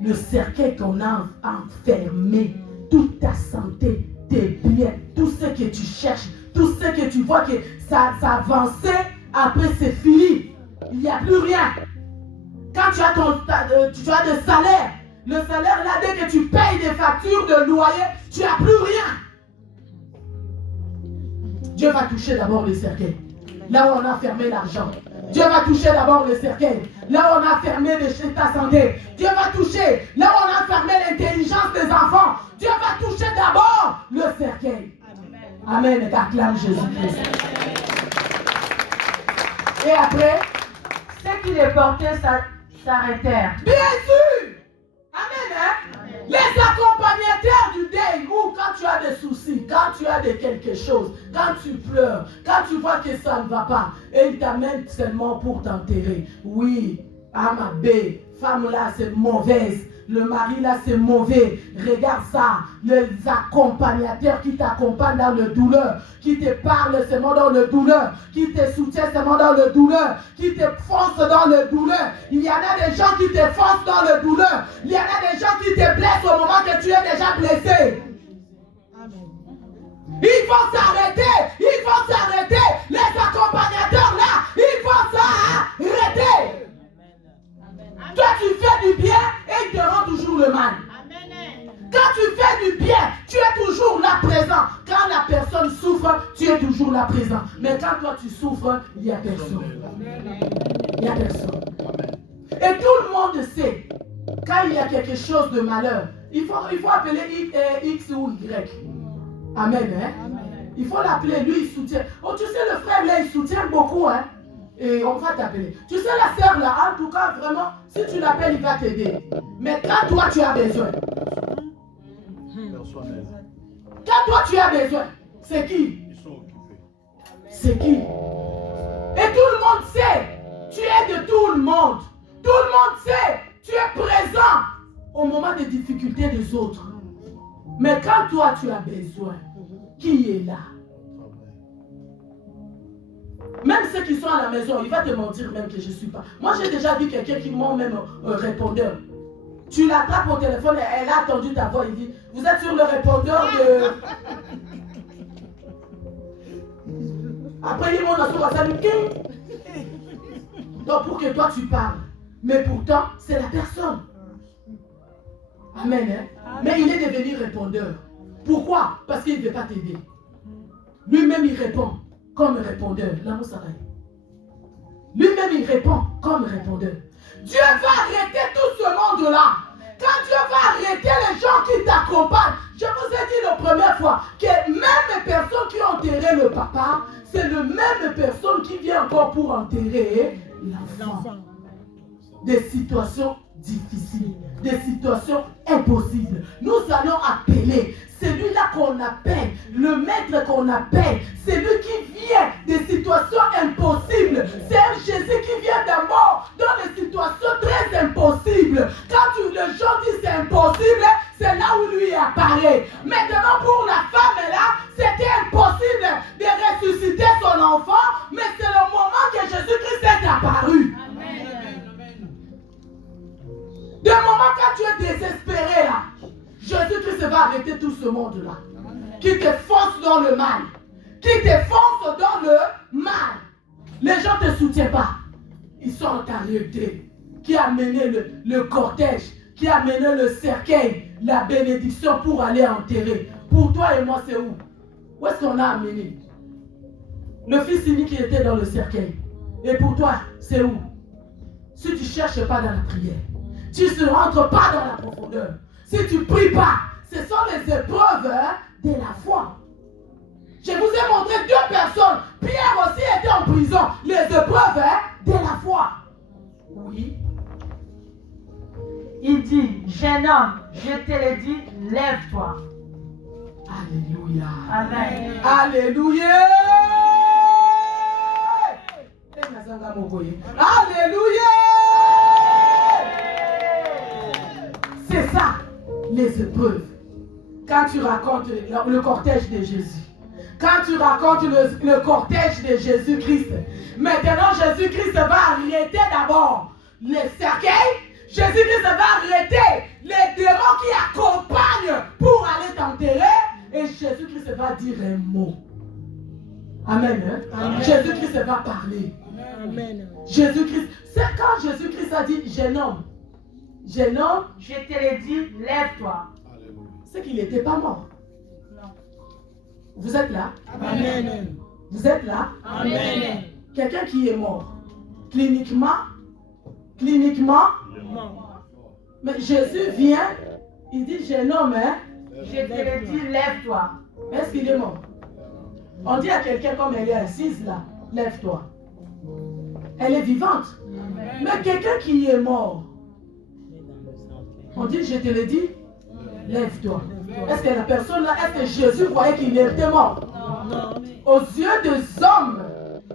le cercueil qu'on a enfermé, toute ta santé, tes biens, tout ce que tu cherches, tout ce que tu vois que ça avançait, après c'est fini. Il n'y a plus rien. Quand tu as de salaire, le salaire là, dès que tu payes des factures de loyer, tu n'as plus rien. Dieu va toucher d'abord le cercueil. Là où on a fermé l'argent. Dieu va toucher d'abord le cercueil. Là où on a fermé ta santé. Dieu va toucher. Là où on a fermé l'intelligence des enfants. Dieu va toucher d'abord le cercueil. Amen. Et acclame Jésus-Christ. Et après, ceux qui les portaient s'arrêtèrent. bien sûr. Amen. Les accompagnateurs du deuil, ou quand tu as des soucis, quand tu as de quelque chose, quand tu pleures, quand tu vois que ça ne va pas, et ils t'amènent seulement pour t'enterrer. Oui, ah ma belle, femme là c'est mauvaise, le mari là c'est mauvais. Regarde ça, les accompagnateurs qui t'accompagnent dans le douleur, qui te parlent seulement dans le douleur, qui te soutiennent seulement dans le douleur, qui te forcent dans le douleur. Il y en a des gens qui te forcent dans le douleur. Il y en a des gens qui te blessent au moment que tu es déjà blessé. Ils vont s'arrêter, ils vont s'arrêter. Les accompagnateurs là, ils vont s'arrêter. Toi tu fais du bien et ils te rendent toujours le mal. Quand tu fais du bien, tu es toujours là présent. Quand la personne souffre, tu es toujours là présent. Mais quand toi tu souffres, il n'y a personne. Il n'y a personne. Et tout le monde sait, quand il y a quelque chose de malheur, il faut appeler X ou Y. Amen. Il faut l'appeler, lui il soutient. Oh, tu sais, le frère là, il soutient beaucoup. Et on va t'appeler. Tu sais, la sœur là, en tout cas, vraiment, si tu l'appelles, il va t'aider. Mais quand toi tu as besoin, quand toi tu as besoin, c'est qui? C'est qui? Et tout le monde sait, tu es de tout le monde. Tout le monde sait, tu es présent au moment des difficultés des autres. Mais quand toi tu as besoin, qui est là? Même ceux qui sont à la maison, il va te mentir même que je ne suis pas. Moi j'ai déjà vu quelqu'un qui m'a même répondeur. Tu l'attrapes au téléphone et elle a attendu ta voix. Il dit, vous êtes sur le répondeur de... Après il monte dans son WhatsApp. Donc pour que toi tu parles. Mais pourtant, c'est la personne. Amen. Mais il est devenu répondeur. Pourquoi? Parce qu'il ne veut pas t'aider. Lui-même il répond comme répondeur. L'amour s'arrête. Lui-même il répond comme répondeur. Dieu va arrêter tout ce monde-là. Quand Dieu va arrêter les gens qui t'accompagnent, je vous ai dit la première fois que même les personnes qui ont enterré le papa, c'est le même personne qui vient encore pour enterrer l'enfant. Des situations difficiles, des situations impossibles. Nous allons appeler celui-là qu'on appelle, le maître qu'on appelle, c'est lui qui vient des situations impossibles. C'est un Jésus qui vient d'abord dans des situations très impossibles. Quand les gens disent c'est impossible, c'est là où lui apparaît. Maintenant pour la femme là, c'était impossible de ressusciter son enfant, mais c'est le moment que Jésus-Christ est apparu. De moment quand tu es désespéré là, Jésus-Christ va arrêter tout ce monde-là. Qui te force dans le mal. Qui te force dans le mal. Les gens ne te soutiennent pas. Ils sont en arrêté. Qui a mené le cortège. Qui a mené le cercueil. La bénédiction pour aller enterrer. Pour toi et moi, c'est où? Où est-ce qu'on a amené? Le fils unique qui était dans le cercueil. Et pour toi, c'est où? Si tu ne cherches pas dans la prière. Tu ne rentres pas dans la profondeur. Si tu ne pries pas, ce sont les épreuves de la foi. Je vous ai montré deux personnes. Pierre aussi était en prison. Les épreuves de la foi. Oui. Il dit, jeune homme, je te l'ai dit, lève-toi. Alléluia. Amen. Alléluia. Alléluia. C'est ça, les épreuves. Quand tu racontes le cortège de Jésus. Quand tu racontes le cortège de Jésus-Christ. Maintenant, Jésus-Christ va arrêter d'abord les cercueils. Jésus-Christ va arrêter les démons qui accompagnent pour aller t'enterrer. Et Jésus-Christ va dire un mot. Amen. Hein? Amen. Jésus-Christ va parler. Amen. Jésus-Christ, c'est quand Jésus-Christ a dit, jeune homme, je te l'ai dit, lève-toi. C'est qu'il n'était pas mort. Non. Vous êtes là? Amen. Vous êtes là? Amen. Quelqu'un qui est mort, cliniquement, mais Jésus vient, il dit, jeune homme, hein? Je te l'ai dit, lève-toi. Est-ce qu'il est mort? On dit à quelqu'un comme elle est assise là, lève-toi. Elle est vivante. Mais quelqu'un qui est mort, on dit, je te l'ai dit, lève-toi. Est-ce que la personne là, est-ce que Jésus voyait qu'il était mort? Non. Aux yeux des hommes,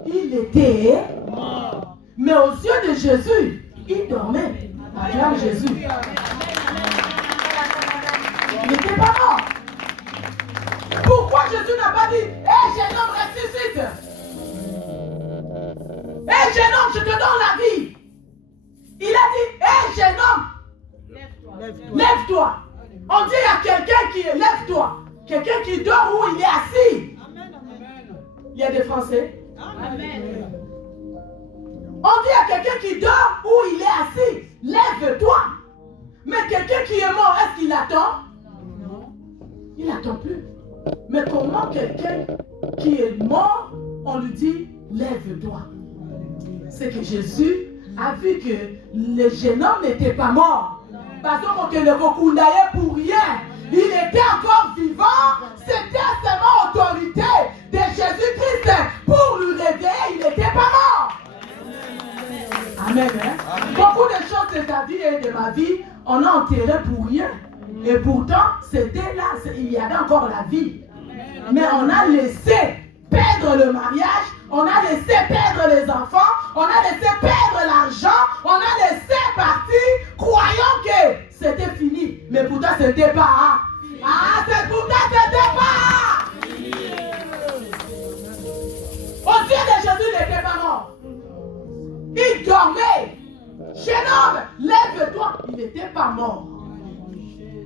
il était mort. Mais aux yeux de Jésus, il dormait. Acclame Jésus. Il n'était pas mort. Pourquoi Jésus n'a pas dit, hé jeune homme, ressuscite? Hé jeune homme, je te donne la vie. Il a dit, hé jeune homme, lève-toi. On dit à quelqu'un qui est lève-toi. Quelqu'un qui dort où il est assis. Il y a des Français. Amen. On dit à quelqu'un qui dort où il est assis, lève-toi. Mais quelqu'un qui est mort, est-ce qu'il attend? Non. Il n'attend plus. Mais comment quelqu'un qui est mort, on lui dit, lève-toi? C'est que Jésus a vu que le jeune homme n'était pas mort. Parce qu'on ne le reconnaissait pour rien. Il était encore vivant. C'était seulement autorité de Jésus-Christ pour lui réveiller. Il n'était pas mort. Amen. Hein? Beaucoup de choses de ta vie et de ma vie, on a enterré pour rien. Et pourtant, c'était là, il y avait encore la vie. Mais on a laissé perdre le mariage, on a laissé perdre les enfants, on a laissé perdre l'argent, on a laissé partir, croyant que c'était fini. Mais pourtant, c'était pas. Pourtant, c'était pas. Aux yeux de Jésus, il n'était pas mort. Il dormait. Jeune homme, lève-toi. Il n'était pas mort.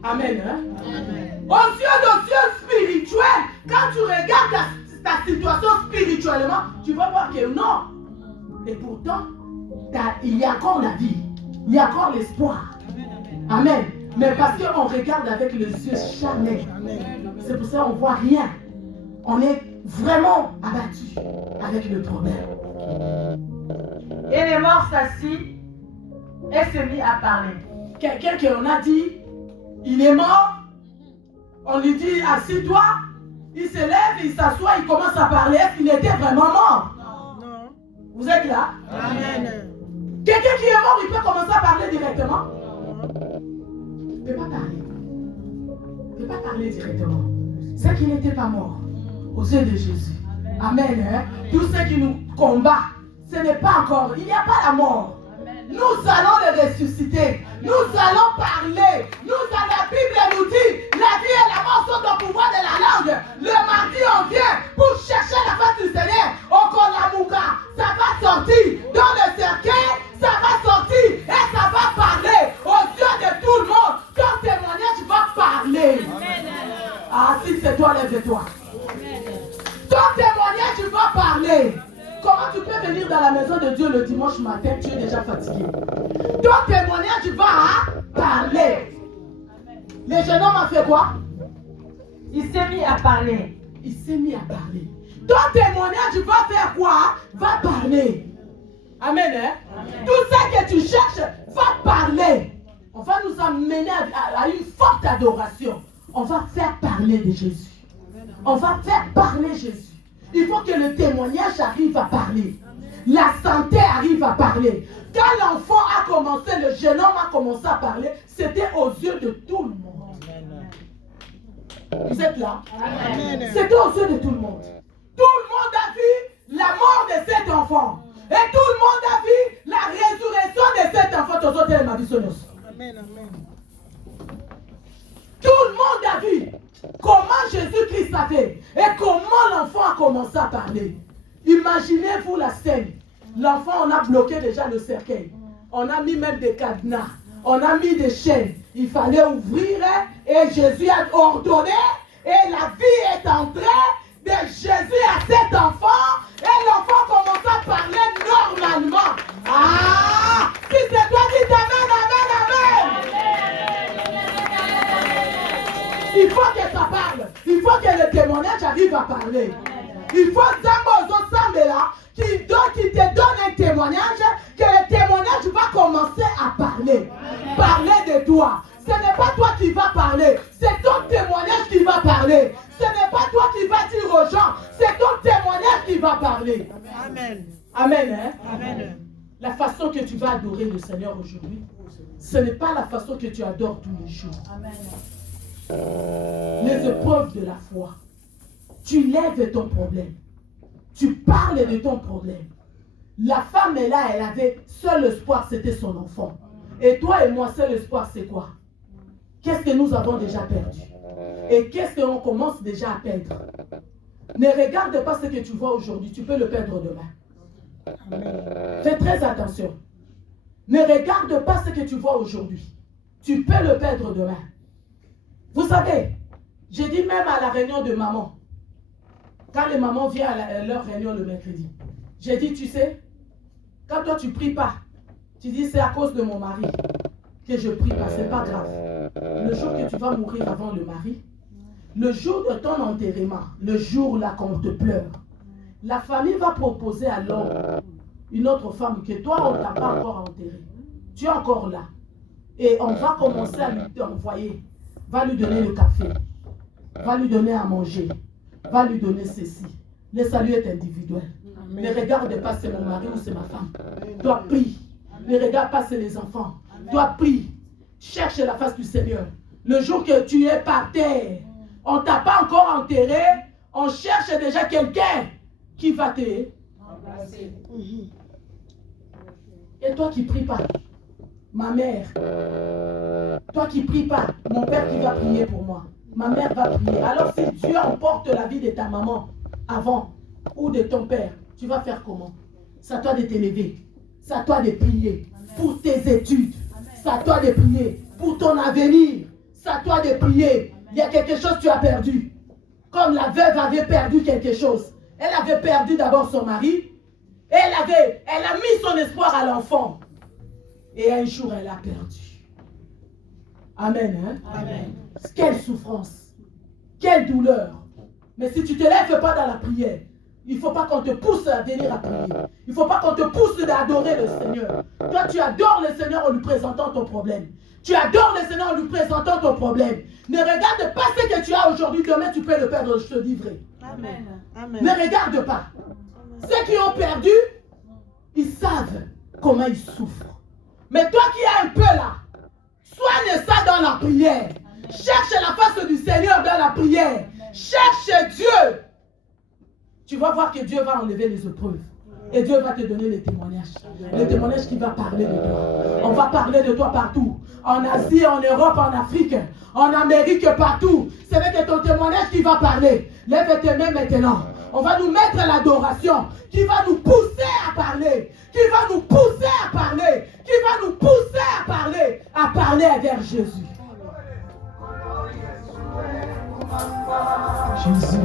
Amen. Hein? Amen. Aux yeux spirituels, quand tu regardes ta situation spirituellement, tu vas voir que non. Et pourtant, il y a encore la vie. Il y a encore l'espoir. Amen. Mais parce qu'on regarde avec les yeux charnels. C'est pour ça qu'on ne voit rien. On est vraiment abattu avec le problème. Et les morts s'assit et se mit à parler. Quelqu'un qu'on a dit, il est mort, on lui dit, assis-toi, il se lève, il s'assoit, il commence à parler. Est-ce qu'il était vraiment mort? Non. Vous êtes là? Amen. Quelqu'un qui est mort, il peut commencer à parler directement? Il ne peut pas parler. Il ne peut pas parler directement. C'est qu'il n'était pas mort aux yeux de Jésus. Amen. Hein? Tout ce qui nous combat, ce n'est pas encore, il n'y a pas la mort. Nous allons le ressusciter. Nous allons parler. La Bible nous dit, la vie et la mort sont au pouvoir de la langue. Le mardi, on vient pour chercher la face du Seigneur. Au Konamuka, ça va sortir. Dans le cercueil, ça va sortir. Et ça va parler aux yeux de tout le monde. Ton témoignage va parler. Ah, si c'est toi, lève-toi. Ton témoignage va parler. Comment tu peux venir dans la maison de Dieu le dimanche matin, tu es déjà fatigué? Ton témoignage va parler. Le jeune homme a fait quoi? Il s'est mis à parler. Il s'est mis à parler. Ton témoignage va faire quoi? Va parler. Amen. Hein? Amen. Tout ce que tu cherches va parler. On va nous amener à une forte adoration. On va faire parler de Jésus. On va faire parler Jésus. Il faut que le témoignage arrive à parler. La santé arrive à parler. Quand l'enfant a commencé, le jeune homme a commencé à parler, c'était aux yeux de tout le monde. Vous êtes là? C'était aux yeux de tout le monde. Tout le monde a vu la mort de cet enfant. Et tout le monde a vu la résurrection de cet enfant. Amen, amen. Tout le monde a vu comment Jésus-Christ a fait et comment l'enfant a commencé à parler. Imaginez-vous la scène. L'enfant, on a bloqué déjà le cercueil. On a mis même des cadenas. On a mis des chaînes. Il fallait ouvrir et Jésus a ordonné et la vie est entrée de Jésus à cet enfant et l'enfant commence à parler normalement. Ah! Si c'est toi, dis amen, amen, amen. Il faut que ça parle. Il faut que le témoignage arrive à parler. Il faut qui te donne un témoignage, que le témoignage va commencer à parler. Parler de toi. Ce n'est pas toi qui vas parler, c'est ton témoignage qui va parler. Ce n'est pas toi qui vas dire aux gens, c'est ton témoignage qui va parler. Amen. Amen, hein? Amen. La façon que tu vas adorer le Seigneur aujourd'hui, ce n'est pas la façon que tu adores tous les jours. Amen. Les épreuves de la foi. Tu lèves ton problème. Tu parles de ton problème. La femme est là, elle avait seul espoir, c'était son enfant. Et toi et moi, seul espoir, c'est quoi? Qu'est-ce que nous avons déjà perdu? Et qu'est-ce qu'on commence déjà à perdre? Ne regarde pas ce que tu vois aujourd'hui, tu peux le perdre demain. Fais très attention. Ne regarde pas ce que tu vois aujourd'hui. Tu peux le perdre demain. Vous savez, j'ai dit même à la réunion de maman, quand les mamans viennent à leur réunion le mercredi, j'ai dit, tu sais, quand toi tu pries pas, tu dis c'est à cause de mon mari que je prie pas, c'est pas grave. Le jour que tu vas mourir avant le mari, le jour de ton enterrement, le jour là qu'on te pleure, la famille va proposer à l'homme une autre femme que toi on ne t'a pas encore enterrée. Tu es encore là. Et on va commencer à lui envoyer, va lui donner le café, va lui donner à manger, va lui donner ceci. Le salut est individuel. Amen. Ne regarde pas c'est mon mari ou c'est ma femme. Toi prie. Ne regarde pas c'est les enfants. Toi prie. Cherche la face du Seigneur. Le jour que tu es par terre, on ne t'a pas encore enterré, on cherche déjà quelqu'un qui va te remplacer. Et toi qui pries pas, ma mère, toi qui pries pas, mon père qui va prier pour moi, ma mère va prier. Alors si Dieu emporte la vie de ta maman avant ou de ton père, tu vas faire comment? C'est à toi de t'élever, c'est à toi de prier pour tes études, c'est à toi de prier pour ton avenir, c'est à toi de prier. Il y a quelque chose que tu as perdu. Comme la veuve avait perdu quelque chose. Elle avait perdu d'abord son mari. Elle a mis son espoir à l'enfant. Et un jour, elle a perdu. Amen. Hein? Amen. Quelle souffrance. Quelle douleur. Mais si tu ne te lèves pas dans la prière, il ne faut pas qu'on te pousse à venir à prier. Il ne faut pas qu'on te pousse à adorer le Seigneur. Toi, tu adores le Seigneur en lui présentant ton problème. Tu adores le Seigneur en lui présentant ton problème. Ne regarde pas ce que tu as aujourd'hui. Demain, tu peux le perdre, je te dis vrai. Amen. Amen. Ne regarde pas. Ceux qui ont perdu, ils savent comment ils souffrent. Mais toi qui es un peu là, soigne ça dans la prière. Cherche la face du Seigneur dans la prière. Cherche Dieu. Tu vas voir que Dieu va enlever les épreuves. Et Dieu va te donner les témoignages. Les témoignages qui vont parler de toi. On va parler de toi partout. En Asie, en Europe, en Afrique, en Amérique, partout. C'est avec ton témoignage qui va parler. Lève tes mains maintenant. On va nous mettre l'adoration qui va nous pousser à parler. Qui va nous pousser à parler. Qui va nous pousser à parler vers Jésus. Jésus.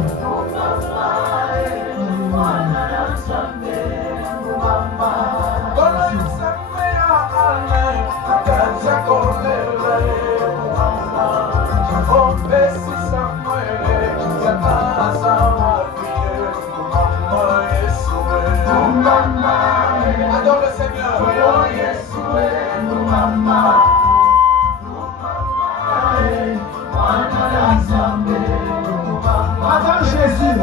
Adore le Seigneur. Avant Jésus,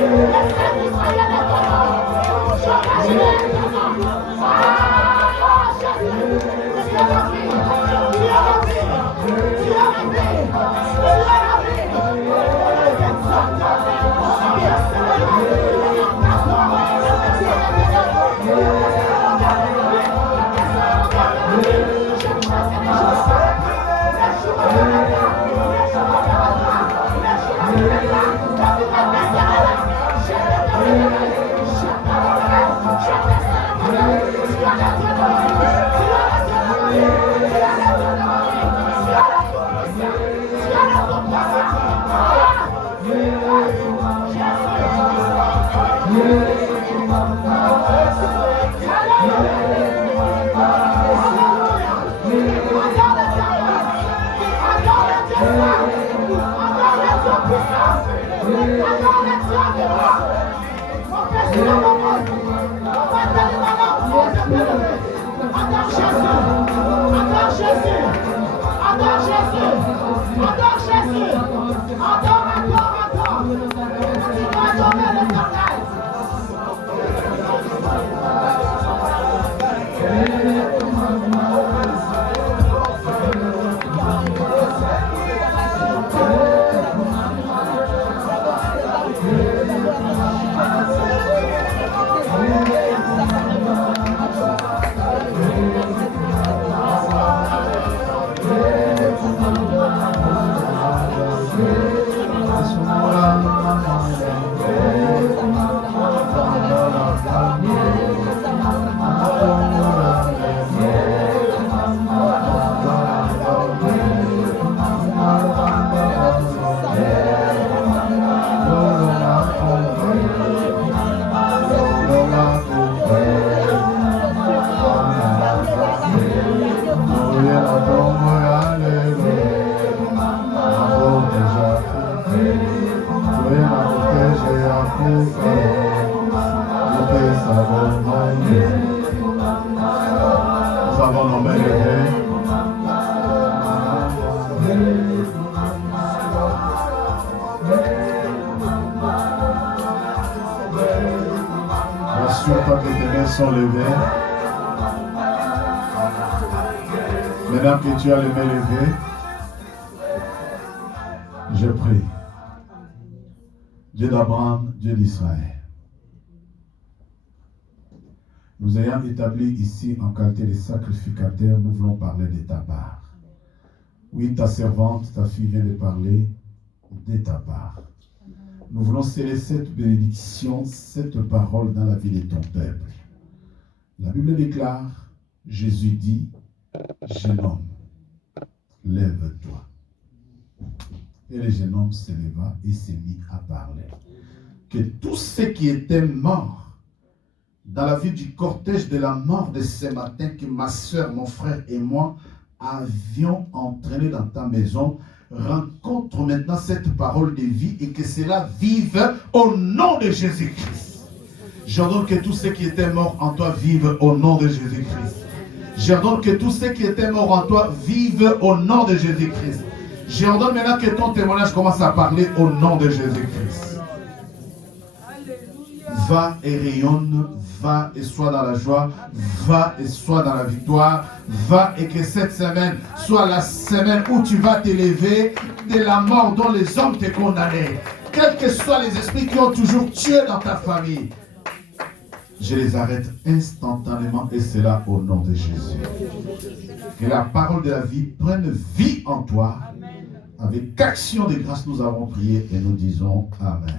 Yes, Sont levés. Maintenant que tu as les mains levées, je prie. Dieu d'Abraham, Dieu d'Israël, nous ayant établis ici en qualité de sacrificateurs, nous voulons parler de ta part. Oui, ta servante, ta fille vient de parler de ta part. Nous voulons sceller cette bénédiction, cette parole dans la vie de ton peuple. La Bible déclare, Jésus dit, jeune homme, lève-toi. Et le jeune homme se leva et s'est mis à parler. Que tous ceux qui étaient morts dans la vie du cortège de la mort de ce matin, que ma soeur, mon frère et moi avions entraîné dans ta maison, rencontrent maintenant cette parole de vie et que cela vive au nom de Jésus-Christ. J'ordonne que tous ceux qui étaient morts en toi vivent au nom de Jésus-Christ. J'ordonne que tous ceux qui étaient morts en toi vivent au nom de Jésus-Christ. J'ordonne maintenant que ton témoignage commence à parler au nom de Jésus-Christ. Va et rayonne, va et sois dans la joie, va et sois dans la victoire, va et que cette semaine soit la semaine où tu vas t'élever de la mort dont les hommes t'ont condamné. Quels que soient les esprits qui ont toujours tué dans ta famille, je les arrête instantanément et c'est là au nom de Jésus. Que la parole de la vie prenne vie en toi. Avec action de grâce, nous avons prié et nous disons Amen.